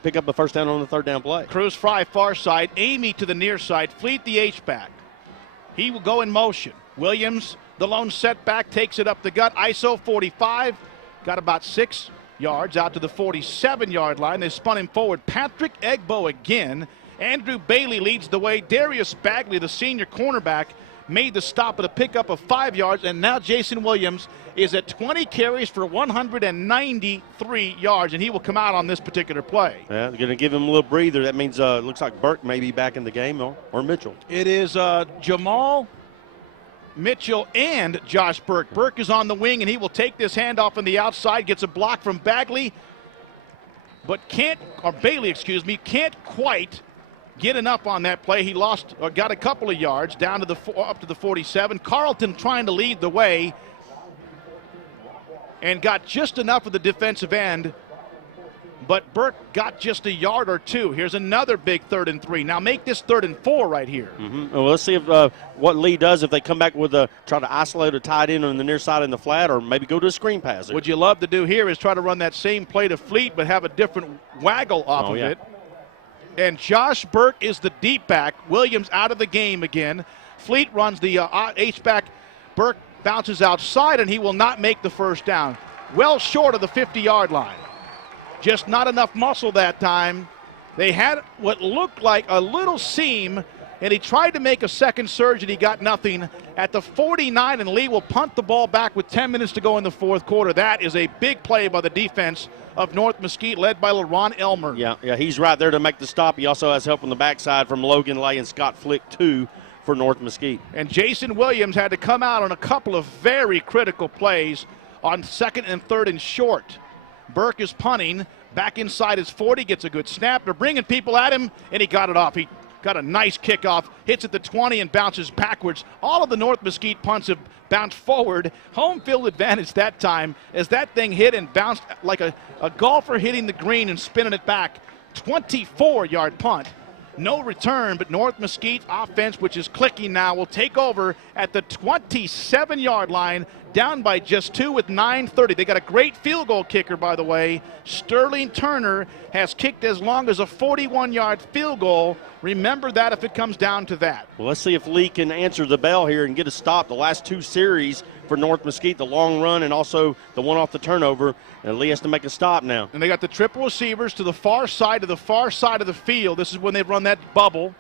pick up the first down on the third down play. Cruz Fry far side, Amy to the near side, Fleet the H-back. He will go in motion. Williams, the lone setback, takes it up the gut. ISO 45, got about 6 yards out to the 47-yard line. They spun him forward. Patrick Egbo again. Andrew Bailey leads the way. Darius Bagley, the senior cornerback, made the stop at a pickup of 5 yards, and now Jason Williams is at 20 carries for 193 yards, and he will come out on this particular play. Yeah, they're going to give him a little breather. That means looks like Burke may be back in the game, or Mitchell. It is Jamal Mitchell and Josh Burke. Burke is on the wing, and he will take this handoff on the outside, gets a block from Bagley, but Bailey, can't quite get enough on that play. He got a couple of yards down to up to the 47. Carlton trying to lead the way and got just enough of the defensive end, but Burke got just a yard or 2. Here's another big 3rd and 3. Now make this 3rd and 4 right here. Mm-hmm. Well, let's see if what Lee does if they come back with try to isolate a tight end on the near side in the flat, or maybe go to a screen pass. What you love to do here is try to run that same play to Fleet, but have a different waggle off of it. And Josh Burke is the deep back. Williams out of the game again. Fleet runs the H-back. Burke bounces outside, and he will not make the first down. Well short of the 50-yard line. Just not enough muscle that time. They had what looked like a little seam, and he tried to make a second surge, and he got nothing at the 49, and Lee will punt the ball back with 10 minutes to go in the fourth quarter. That is a big play by the defense of North Mesquite, led by LaRon Elmer. Yeah, he's right there to make the stop. He also has help on the backside from Logan Lay and Scott Flick, too, for North Mesquite. And Jason Williams had to come out on a couple of very critical plays on 2nd and 3rd and short. Burke is punting back inside his 40, gets a good snap. They're bringing people at him, and he got it off. He got a nice kickoff, hits at the 20 and bounces backwards. All of the North Mesquite punts have bounced forward. Home field advantage that time as that thing hit and bounced like a golfer hitting the green and spinning it back. 24-yard punt. No return, but North Mesquite offense, which is clicking now, will take over at the 27-yard line, down by just 2 with 9:30. They got a great field goal kicker, by the way. Sterling Turner has kicked as long as a 41-yard field goal. Remember that if it comes down to that. Well, let's see if Lee can answer the bell here and get a stop. The last 2 series for North Mesquite, the long run and also the one off the turnover. And Lee has to make a stop now. And they got the triple receivers to the far side of the field. This is when they run that bubble.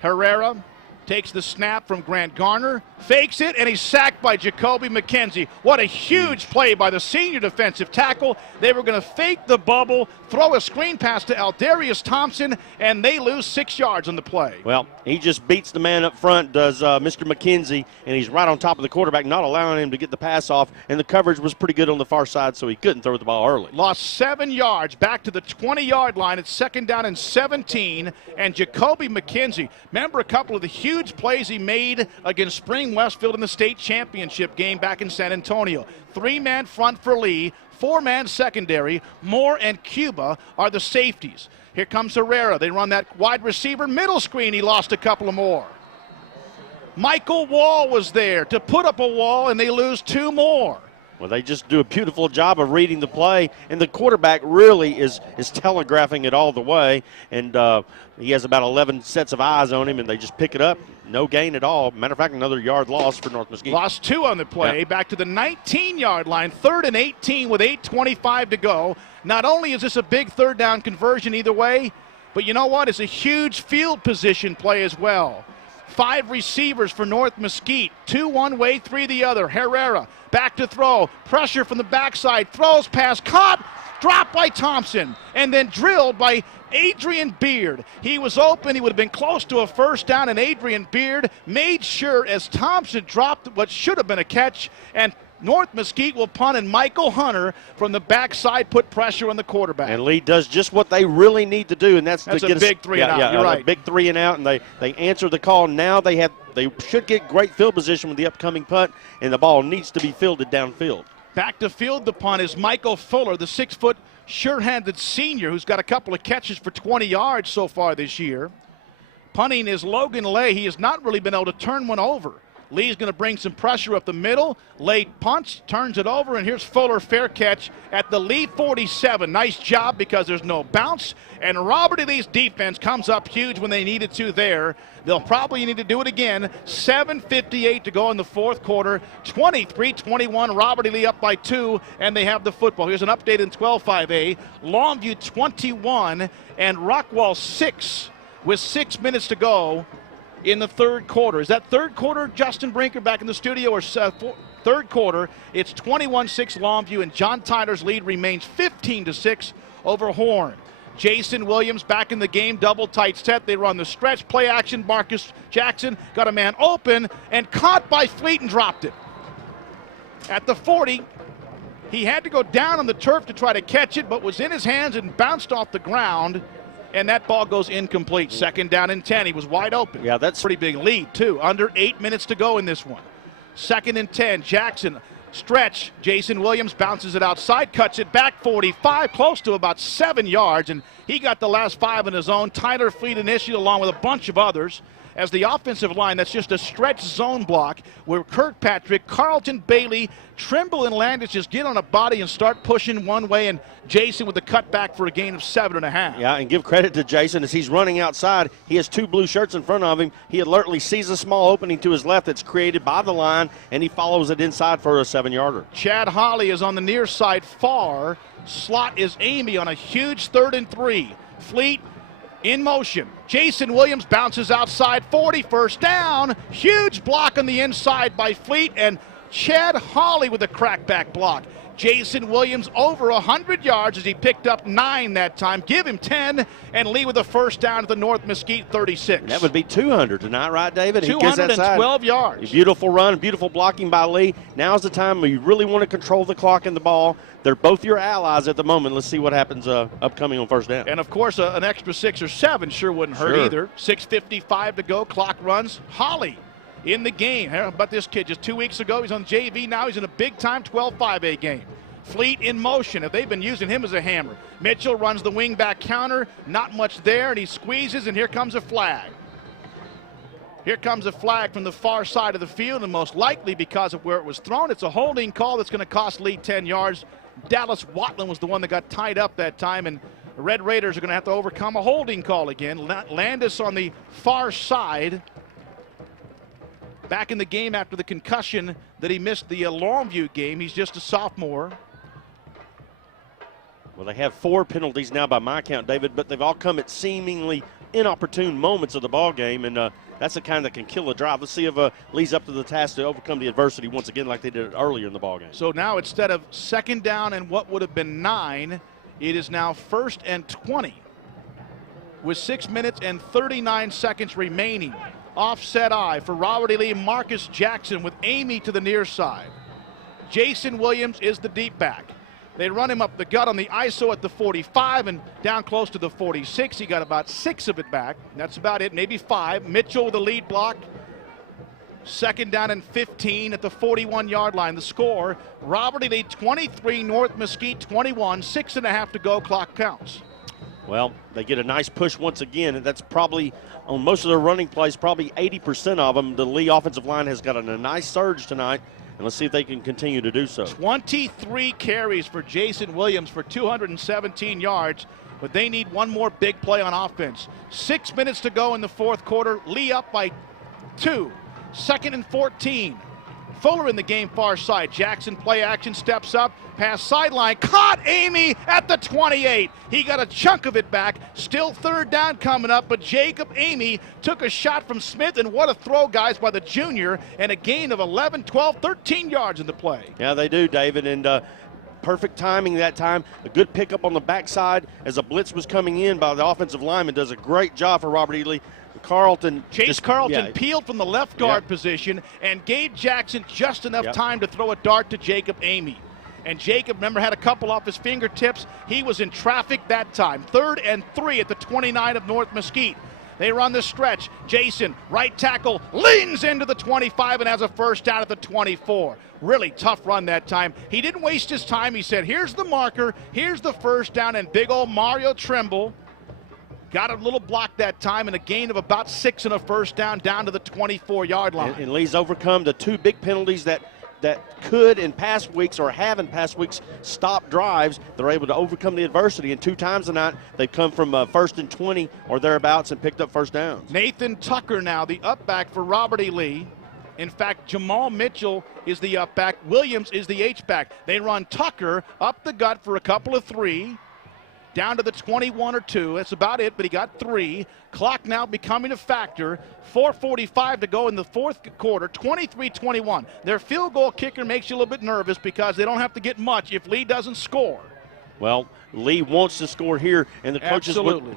Herrera takes the snap from Grant Garner, fakes it, and he's sacked by Jacoby McKenzie. What a huge play by the senior defensive tackle. They were going to fake the bubble, throw a screen pass to Aldarius Thompson, and they lose 6 yards on the play. Well, he just beats the man up front, does Mr. McKenzie, and he's right on top of the quarterback, not allowing him to get the pass off, and the coverage was pretty good on the far side, so he couldn't throw the ball early. Lost 7 yards back to the 20-yard line. It's 2nd down and 17, and Jacoby McKenzie, remember a couple of the huge plays he made against Spring Westfield in the state championship game back in San Antonio. 3-man front for Lee, 4-man secondary. Moore and Cuba are the safeties. Here comes Herrera. They run that wide receiver middle screen. He lost a couple of more. Michael Wall was there to put up a wall, and they lose 2 more. Well, they just do a beautiful job of reading the play, and the quarterback really is telegraphing it all the way, and he has about 11 sets of eyes on him, and they just pick it up. No gain at all. Matter of fact, another yard loss for North Mesquite. Lost 2 on the play, yeah. Back to the 19-yard line, 3rd and 18 with 8:25 to go. Not only is this a big 3rd down conversion either way, but you know what? It's a huge field position play as well. 5 receivers for North Mesquite, 2 one way, 3 the other. Herrera back to throw, pressure from the backside, throws pass, caught, dropped by Thompson, and then drilled by Adrian Beard. He was open, he would have been close to a 1st down, and Adrian Beard made sure as Thompson dropped what should have been a catch, and North Mesquite will punt, and Michael Hunter from the backside put pressure on the quarterback. And Lee does just what they really need to do, and that's a to get big 3 and out. Yeah, You're right. Big 3 and out, and they answer the call. Now they should get great field position with the upcoming punt, and the ball needs to be fielded downfield. Back to field the punt is Michael Fuller, the 6-foot sure-handed senior who's got a couple of catches for 20 yards so far this year. Punting is Logan Lay. He has not really been able to turn one over. Lee's going to bring some pressure up the middle. Lay punts, turns it over, and here's Fuller, fair catch at the Lee 47. Nice job because there's no bounce, and Robert E. Lee's defense comes up huge when they needed to there. They'll probably need to do it again. 7:58 to go in the 4th quarter. 23-21, Robert E. Lee up by 2, and they have the football. Here's an update in 12-5A. Longview 21 and Rockwall 6 with 6 minutes to go in the 3rd quarter. Is that 3rd quarter, Justin Brinker, back in the studio, or 3rd quarter? It's 21-6 Longview, and John Tyler's lead remains 15-6 over Horn. Jason Williams back in the game, double tight set. They run the stretch play action. Marcus Jackson got a man open and caught by Fleet and dropped it. At the 40, he had to go down on the turf to try to catch it, but was in his hands and bounced off the ground. And that ball goes incomplete. 2nd down and 10. He was wide open. Yeah, that's pretty big lead, too. Under 8 minutes to go in this one. 2nd and 10. Jackson, stretch. Jason Williams bounces it outside, cuts it back 45, close to about 7 yards, and he got the last 5 in his own. Tyler Fleet initiated along with a bunch of others. As the offensive line, that's just a stretch zone block where Kirkpatrick, Carlton, Bailey, Trimble, and Landis just get on a body and start pushing one way, and Jason with the cutback for a gain of 7.5. Yeah, and give credit to Jason as he's running outside. He has 2 blue shirts in front of him. He alertly sees a small opening to his left that's created by the line, and he follows it inside for a 7-yarder. Chad Holly is on the near side far. Slot is Amy on a huge 3rd and 3. Fleet in motion. Jason Williams bounces outside, 40, 1st down. Huge block on the inside by Fleet, and Chad Holly with a crackback block. Jason Williams over 100 yards as he picked up 9 that time. Give him 10, and Lee with a first down at the North Mesquite 36. That would be 200 tonight, right, David? 212 yards. Beautiful run, beautiful blocking by Lee. Now's the time when you really want to control the clock and the ball. They're both your allies at the moment. Let's see what happens upcoming on first down. And, of course, an extra 6 or 7 sure wouldn't hurt either. 6:55 to go. Clock runs. Holly in the game. How about this kid? Just 2 weeks ago, he's on JV. Now he's in a big-time 12-5A game. Fleet in motion. If they've been using him as a hammer. Mitchell runs the wing-back counter. Not much there, and he squeezes, and here comes a flag. Here comes a flag from the far side of the field, and most likely because of where it was thrown, it's a holding call that's going to cost Lee 10 yards. Dallas Watland was the one that got tied up that time, and the Red Raiders are going to have to overcome a holding call again. Landis on the far side, back in the game after the concussion that he missed the Longview game. He's just a sophomore. Well, they have 4 penalties now by my count, David, but they've all come at seemingly inopportune moments of the ball game, and that's the kind that can kill a drive. Let's see if Lee's up to the task to overcome the adversity once again like they did earlier in the ball game. So now instead of second down and what would have been 9, it is now 1st and 20 with 6 minutes and 39 seconds remaining. Offset eye for Robert E. Lee, Marcus Jackson with Amy to the near side. Jason Williams is the deep back. They run him up the gut on the ISO at the 45 and down close to the 46. He got about 6 of it back. That's about it, maybe 5. Mitchell with the lead block. Second down and 15 at the 41-yard line. The score, Robert E. Lee 23, North Mesquite 21, 6.5 to go, clock counts. Well, they get a nice push once again, and that's probably on most of their running plays, probably 80% of them. The Lee offensive line has gotten a nice surge tonight, and let's see if they can continue to do so. 23 carries for Jason Williams for 217 yards, but they need one more big play on offense. 6 minutes to go in the fourth quarter. Lee up by 2. 2nd and 14. Fuller in the game far side. Jackson play action, steps up, pass sideline, caught Amy at the 28. He got a chunk of it back. Still third down coming up, but Jacob Amy took a shot from Smith, and what a throw, guys, by the junior, and a gain of 11, 12, 13 yards in the play. Yeah, they do, David, and perfect timing that time. A good pickup on the backside as a blitz was coming in by the offensive lineman. Does a great job for Robert E. Lee. Chase Carlton peeled from the left guard position and gave Jackson just enough time to throw a dart to Jacob Amy. And Jacob, remember, had a couple off his fingertips. He was in traffic that time. 3rd and 3 at the 29 of North Mesquite. They run the stretch. Jason, right tackle, leans into the 25 and has a first down at the 24. Really tough run that time. He didn't waste his time. He said, here's the marker, here's the first down, and big old Mario Trimble got a little block that time and a gain of about 6 and a first down to the 24-yard line. And Lee's overcome the 2 big penalties that could in past weeks or have in past weeks stop drives. They're able to overcome the adversity, and 2 times tonight they've come from 1st and 20 or thereabouts and picked up first downs. Nathan Tucker now the up back for Robert E. Lee. In fact, Jamal Mitchell is the up back. Williams is the H-back. They run Tucker up the gut for a couple of 3. Down to the 21 or 2. That's about it, but he got 3. Clock now becoming a factor. 4:45 to go in the fourth quarter. 23-21. Their field goal kicker makes you a little bit nervous because they don't have to get much if Lee doesn't score. Well, Lee wants to score here, and the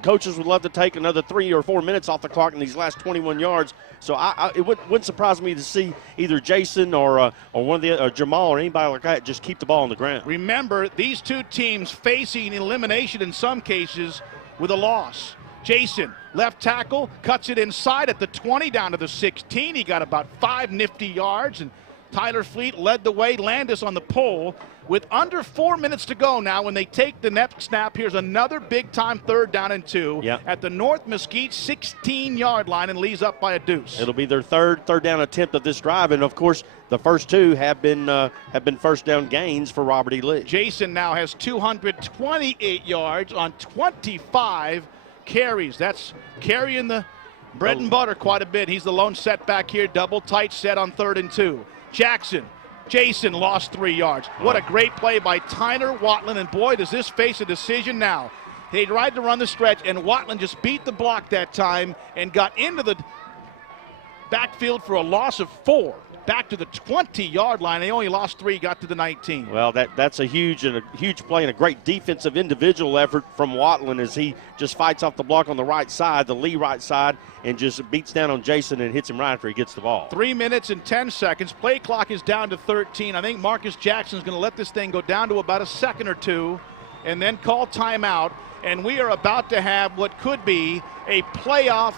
coaches would love to take another 3 or 4 minutes off the clock in these last 21 yards. So it wouldn't surprise me to see either Jason or one of the Jamal or anybody like that just keep the ball on the ground. Remember, these 2 teams facing elimination in some cases with a loss. Jason, left tackle, cuts it inside at the 20 down to the 16. He got about 5 nifty yards, and Tyler Fleet led the way. Landis on the pole. With under 4 minutes to go now, when they take the next snap, here's another big-time 3rd down and 2 at the North Mesquite 16-yard line, and Lee's up by a deuce. It'll be their third down attempt of this drive, and of course the first 2 have been first down gains for Robert E. Lee. Jason now has 228 yards on 25 carries. That's carrying the bread and butter quite a bit. He's the lone setback here, double tight set on 3rd and 2. Jason lost 3 yards. What a great play by Tyner Watland, and boy, does this face a decision now. They tried to run the stretch, and Watland just beat the block that time and got into the backfield for a loss of 4. back to the 20-yard line. They only lost 3, got to the 19. Well, that's a huge play and a great defensive individual effort from Watland as he just fights off the block on the right side, the Lee right side, and just beats down on Jason and hits him right after he gets the ball. 3 minutes and 10 seconds. Play clock is down to 13. I think Marcus Jackson's going to let this thing go down to about a second or two and then call timeout. And we are about to have what could be a playoff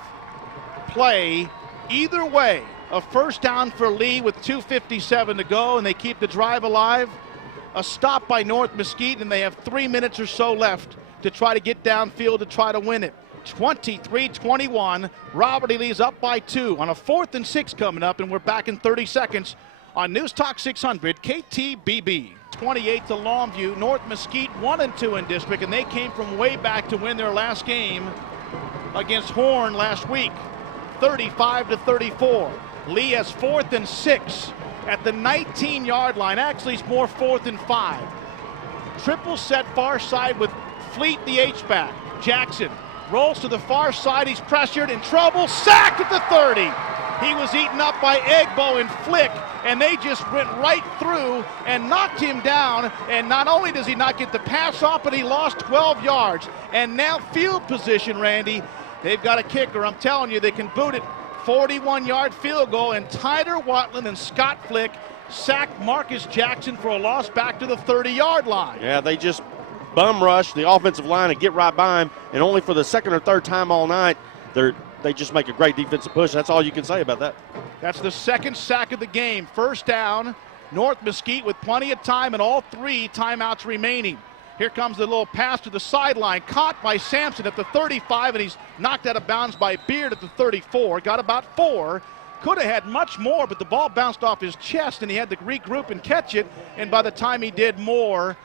play either way. A first down for Lee with 2:57 to go, and they keep the drive alive. A stop by North Mesquite, and they have 3 minutes or so left to try to get downfield to try to win it. 23-21. Robert E. Lee's up by 2 on a 4th and 6 coming up, and we're back in 30 seconds on News Talk 600 KTBB. 28 to Longview. North Mesquite 1-2 in district, and they came from way back to win their last game against Horn last week. 35-34. Lee has 4th and 6 at the 19-yard line. Actually, it's more 4th and 5. Triple set far side with Fleet, the H-back. Jackson rolls to the far side. He's pressured, in trouble, sacked at the 30. He was eaten up by Egbo and Flick, and they just went right through and knocked him down. And not only does he not get the pass off, but he lost 12 yards. And now field position, Randy. They've got a kicker. I'm telling you, they can boot it. 41-yard field goal, and Tyler Watland and Scott Flick sacked Marcus Jackson for a loss back to the 30-yard line. Yeah, they just bum rush the offensive line and get right by him, and only for the second or third time all night, they just make a great defensive push. That's all you can say about that. That's the second sack of the game. First down, North Mesquite with plenty of time and all 3 timeouts remaining. Here comes the little pass to the sideline, caught by Sampson at the 35, and he's knocked out of bounds by Beard at the 34. Got about 4. Could have had much more, but the ball bounced off his chest, and he had to regroup and catch it. And by the time he did, Moore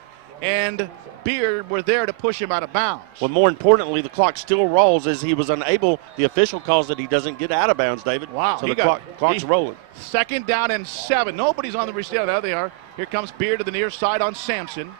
and Beard were there to push him out of bounds. Well, more importantly, the clock still rolls as he was unable. The official calls that he doesn't get out of bounds, David. Wow. So the clock's rolling. 2nd down and 7. Nobody's on the receiver. There they are. Here comes Beard to the near side on Sampson.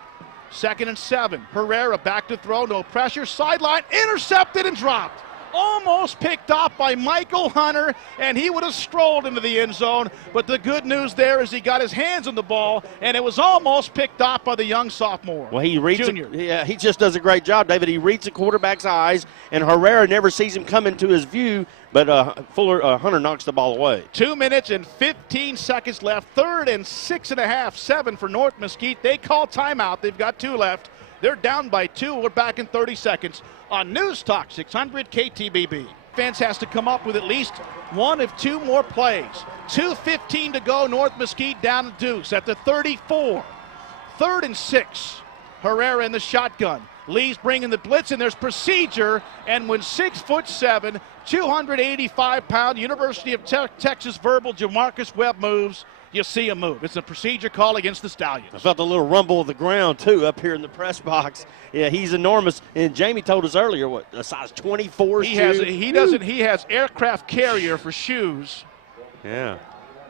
2nd and 7. Herrera back to throw. No pressure. Sideline. Intercepted and dropped. Almost picked off by Michael Hunter, and he would have strolled into the end zone. But the good news there is he got his hands on the ball, and it was almost picked off by the young sophomore. Well, he reads junior. He just does a great job, David. He reads the quarterback's eyes, and Herrera never sees him come into his view, but Hunter knocks the ball away. 2 minutes and 15 seconds left. 3rd and 6.5, 7 for North Mesquite. They call timeout. They've got 2 left. They're down by 2. We're back in 30 seconds on News Talk 600 KTBB. Defense has to come up with at least 1 of 2 more plays. 2:15 to go. North Mesquite down to deuce at the 34. 3rd and 6. Herrera in the shotgun. Lee's bringing the blitz, and there's procedure. And when 6'7", 285-pound University of Texas verbal Jamarcus Webb moves, you see him move. It's a procedure call against the Stallions. I felt a little rumble of the ground, too, up here in the press box. Yeah, he's enormous. And Jamie told us earlier, what, a size 24 he shoe? He has aircraft carrier for shoes. Yeah.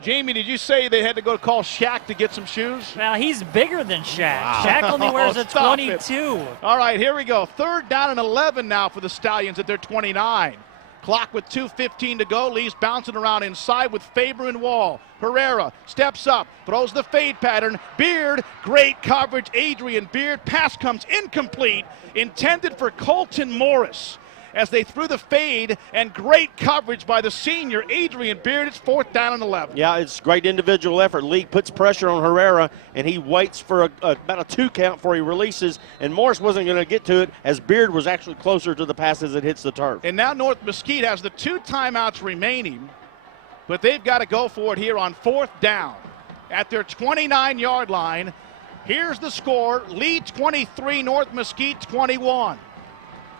Jamie, did you say they had to go call Shaq to get some shoes? Now, he's bigger than Shaq. Shaq only wears a Stop 22. it. All right, here we go. 3rd down and 11 now for the Stallions at their 29. Clock with 2:15 to go. Lee's bouncing around inside with Faber and Wall. Herrera steps up, throws the fade pattern. Beard, great coverage. Adrian Beard. Pass comes incomplete. Intended for Colton Morris. As they threw the fade, and great coverage by the senior Adrian Beard. It's 4th down and 11. Yeah, it's great individual effort. Lee puts pressure on Herrera, and he waits for about a 2 count before he releases, and Morris wasn't going to get to it as Beard was actually closer to the pass as it hits the turf. And now North Mesquite has the 2 timeouts remaining, but they've got to go for it here on 4th down at their 29-yard line. Here's the score. Lee 23, North Mesquite 21.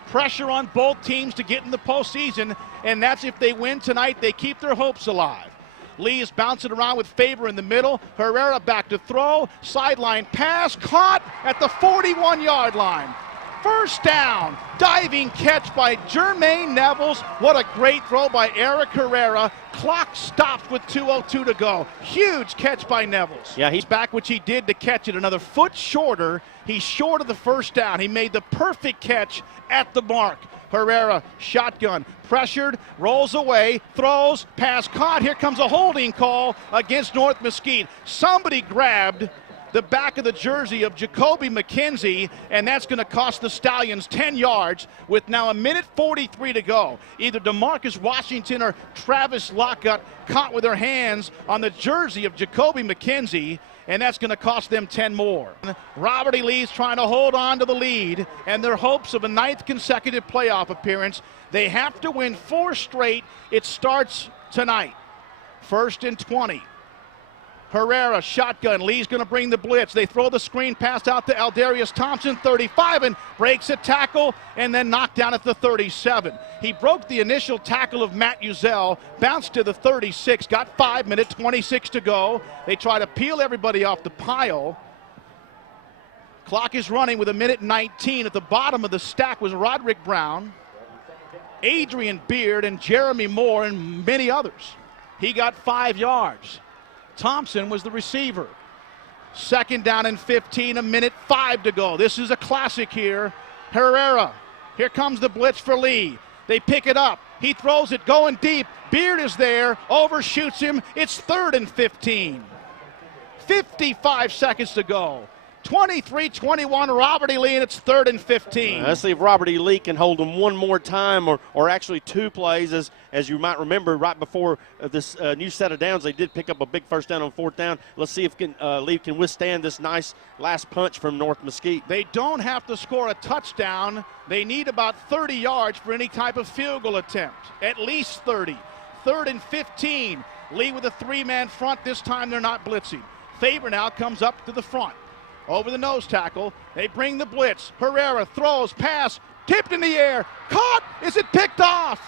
Pressure on both teams to get in the postseason, and that's if they win tonight, they keep their hopes alive. Lee is bouncing around with Faber in the middle. Herrera back to throw. Sideline pass caught at the 41-yard line. First down. Diving catch by Jermaine Nevels. What a great throw by Eric Herrera. Clock stops with 2:02 to go. Huge catch by Nevels. Yeah, he's back, which he did to catch it another foot shorter. He's short of the first down. He made the perfect catch at the mark. Herrera, shotgun, pressured, rolls away, throws, pass caught. Here comes a holding call against North Mesquite. Somebody grabbed the back of the jersey of Jacoby McKenzie, and that's going to cost the Stallions 10 yards with now 1:43 to go. Either DeMarcus Washington or Travis Lockhart caught with their hands on the jersey of Jacoby McKenzie, and that's going to cost them 10 more. Robert E. Lee's trying to hold on to the lead and their hopes of a 9th consecutive playoff appearance. They have to win 4 straight. It starts tonight. 1st and 20. Herrera, shotgun. Lee's going to bring the blitz. They throw the screen pass out to Aldarius Thompson, 35, and breaks a tackle and then knocked down at the 37. He broke the initial tackle of Matt Uzel, bounced to the 36, got 5 minutes, 26 to go. They try to peel everybody off the pile. Clock is running with 1:19. At the bottom of the stack was Roderick Brown, Adrian Beard, and Jeremy Moore, and many others. He got 5 yards. Thompson was the receiver. 2nd down and 15, 1:05 to go. This is a classic here. Herrera, here comes the blitz for Lee. They pick it up. He throws it going deep. Beard is there, overshoots him. It's 3rd and 15. 55 seconds to go. 23-21, Robert E. Lee, and it's 3rd and 15. Let's see if Robert E. Lee can hold them one more time, or actually 2 plays. As you might remember, right before this new set of downs, they did pick up a big 1st down on 4th down. Let's see if Lee can withstand this nice last punch from North Mesquite. They don't have to score a touchdown. They need about 30 yards for any type of field goal attempt. At least 30. 3rd and 15. Lee with a 3-man front. This time they're not blitzing. Faber now comes up to the front. Over the nose tackle, they bring the blitz. Herrera throws, pass, tipped in the air, caught. Is it picked off?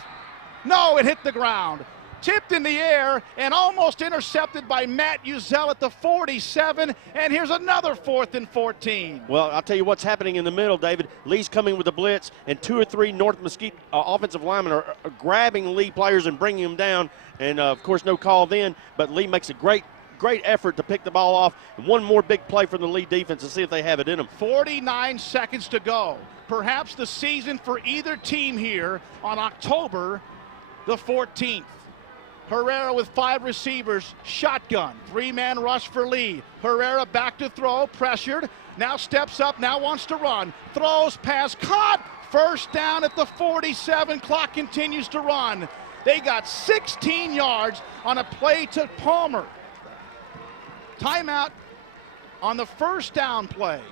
No, it hit the ground. Tipped in the air and almost intercepted by Matt Uzel at the 47. And here's another 4th and 14. Well, I'll tell you what's happening in the middle, David. Lee's coming with the blitz, and 2 or 3 North Mesquite offensive linemen are grabbing Lee players and bringing them down. And, of course, no call then, but Lee makes a great effort to pick the ball off. One more big play from the Lee defense to see if they have it in them. 49 seconds to go. Perhaps the season for either team here on October the 14th. Herrera with 5 receivers, shotgun, 3-man rush for Lee. Herrera back to throw, pressured, now steps up, now wants to run, throws, pass, caught, 1st down at the 47, clock continues to run. They got 16 yards on a play to Palmer. Timeout on the 1st down play.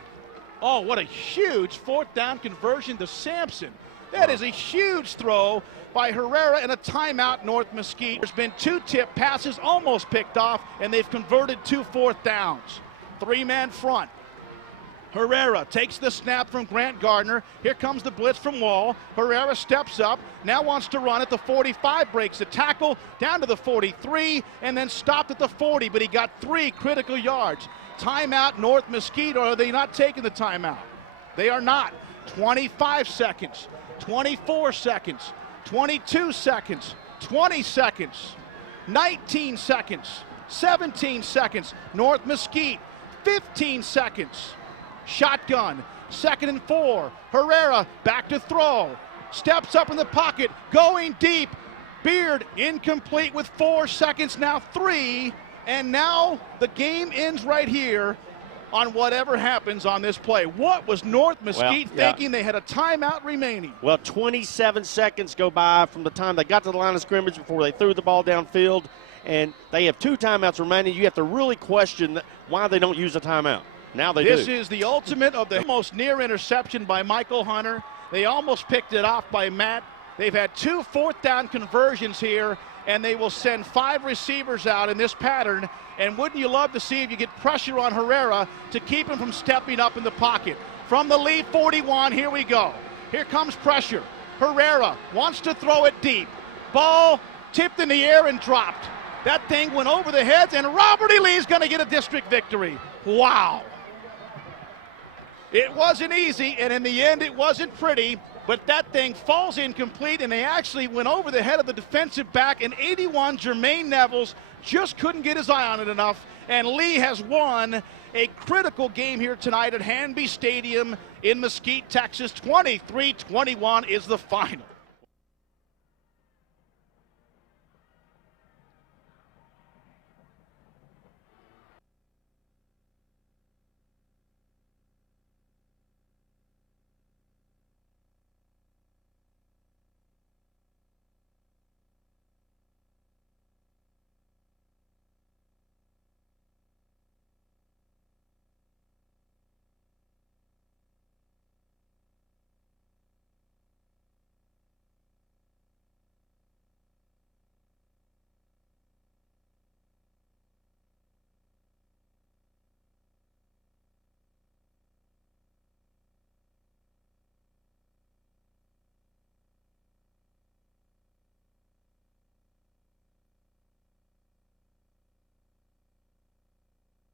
Oh, what a huge 4th down conversion to Sampson. That is a huge throw by Herrera and a timeout, North Mesquite. There's been 2 tip passes almost picked off, and they've converted 2 4th downs. 3-man front. Herrera takes the snap from Grant Gardner. Here comes the blitz from Wall. Herrera steps up, now wants to run at the 45, breaks the tackle, down to the 43, and then stopped at the 40, but he got 3 critical yards. Timeout, North Mesquite, or are they not taking the timeout? They are not. 25 seconds, 24 seconds, 22 seconds, 20 seconds, 19 seconds, 17 seconds. North Mesquite, 15 seconds. Shotgun, 2nd and 4. Herrera back to throw. Steps up in the pocket, going deep. Beard incomplete with 4 seconds, now 3. And now the game ends right here on whatever happens on this play. What was North Mesquite thinking? They had a timeout remaining. Well, 27 seconds go by from the time they got to the line of scrimmage before they threw the ball downfield. And they have 2 timeouts remaining. You have to really question why they don't use a timeout. Now they do. This is the ultimate of the almost near interception by Michael Hunter. They almost picked it off by Matt. They've had 2 4th down conversions here, and they will send 5 receivers out in this pattern. And wouldn't you love to see if you get pressure on Herrera to keep him from stepping up in the pocket? From the lead 41, here we go. Here comes pressure. Herrera wants to throw it deep. Ball tipped in the air and dropped. That thing went over the heads, and Robert E. Lee's going to get a district victory. Wow. It wasn't easy, and in the end, it wasn't pretty. but that thing falls incomplete, and they actually went over the head of the defensive back, and 81 Jermaine Nevels just couldn't get his eye on it enough, and Lee has won a critical game here tonight at Hanby Stadium in Mesquite, Texas. 23-21 is the final.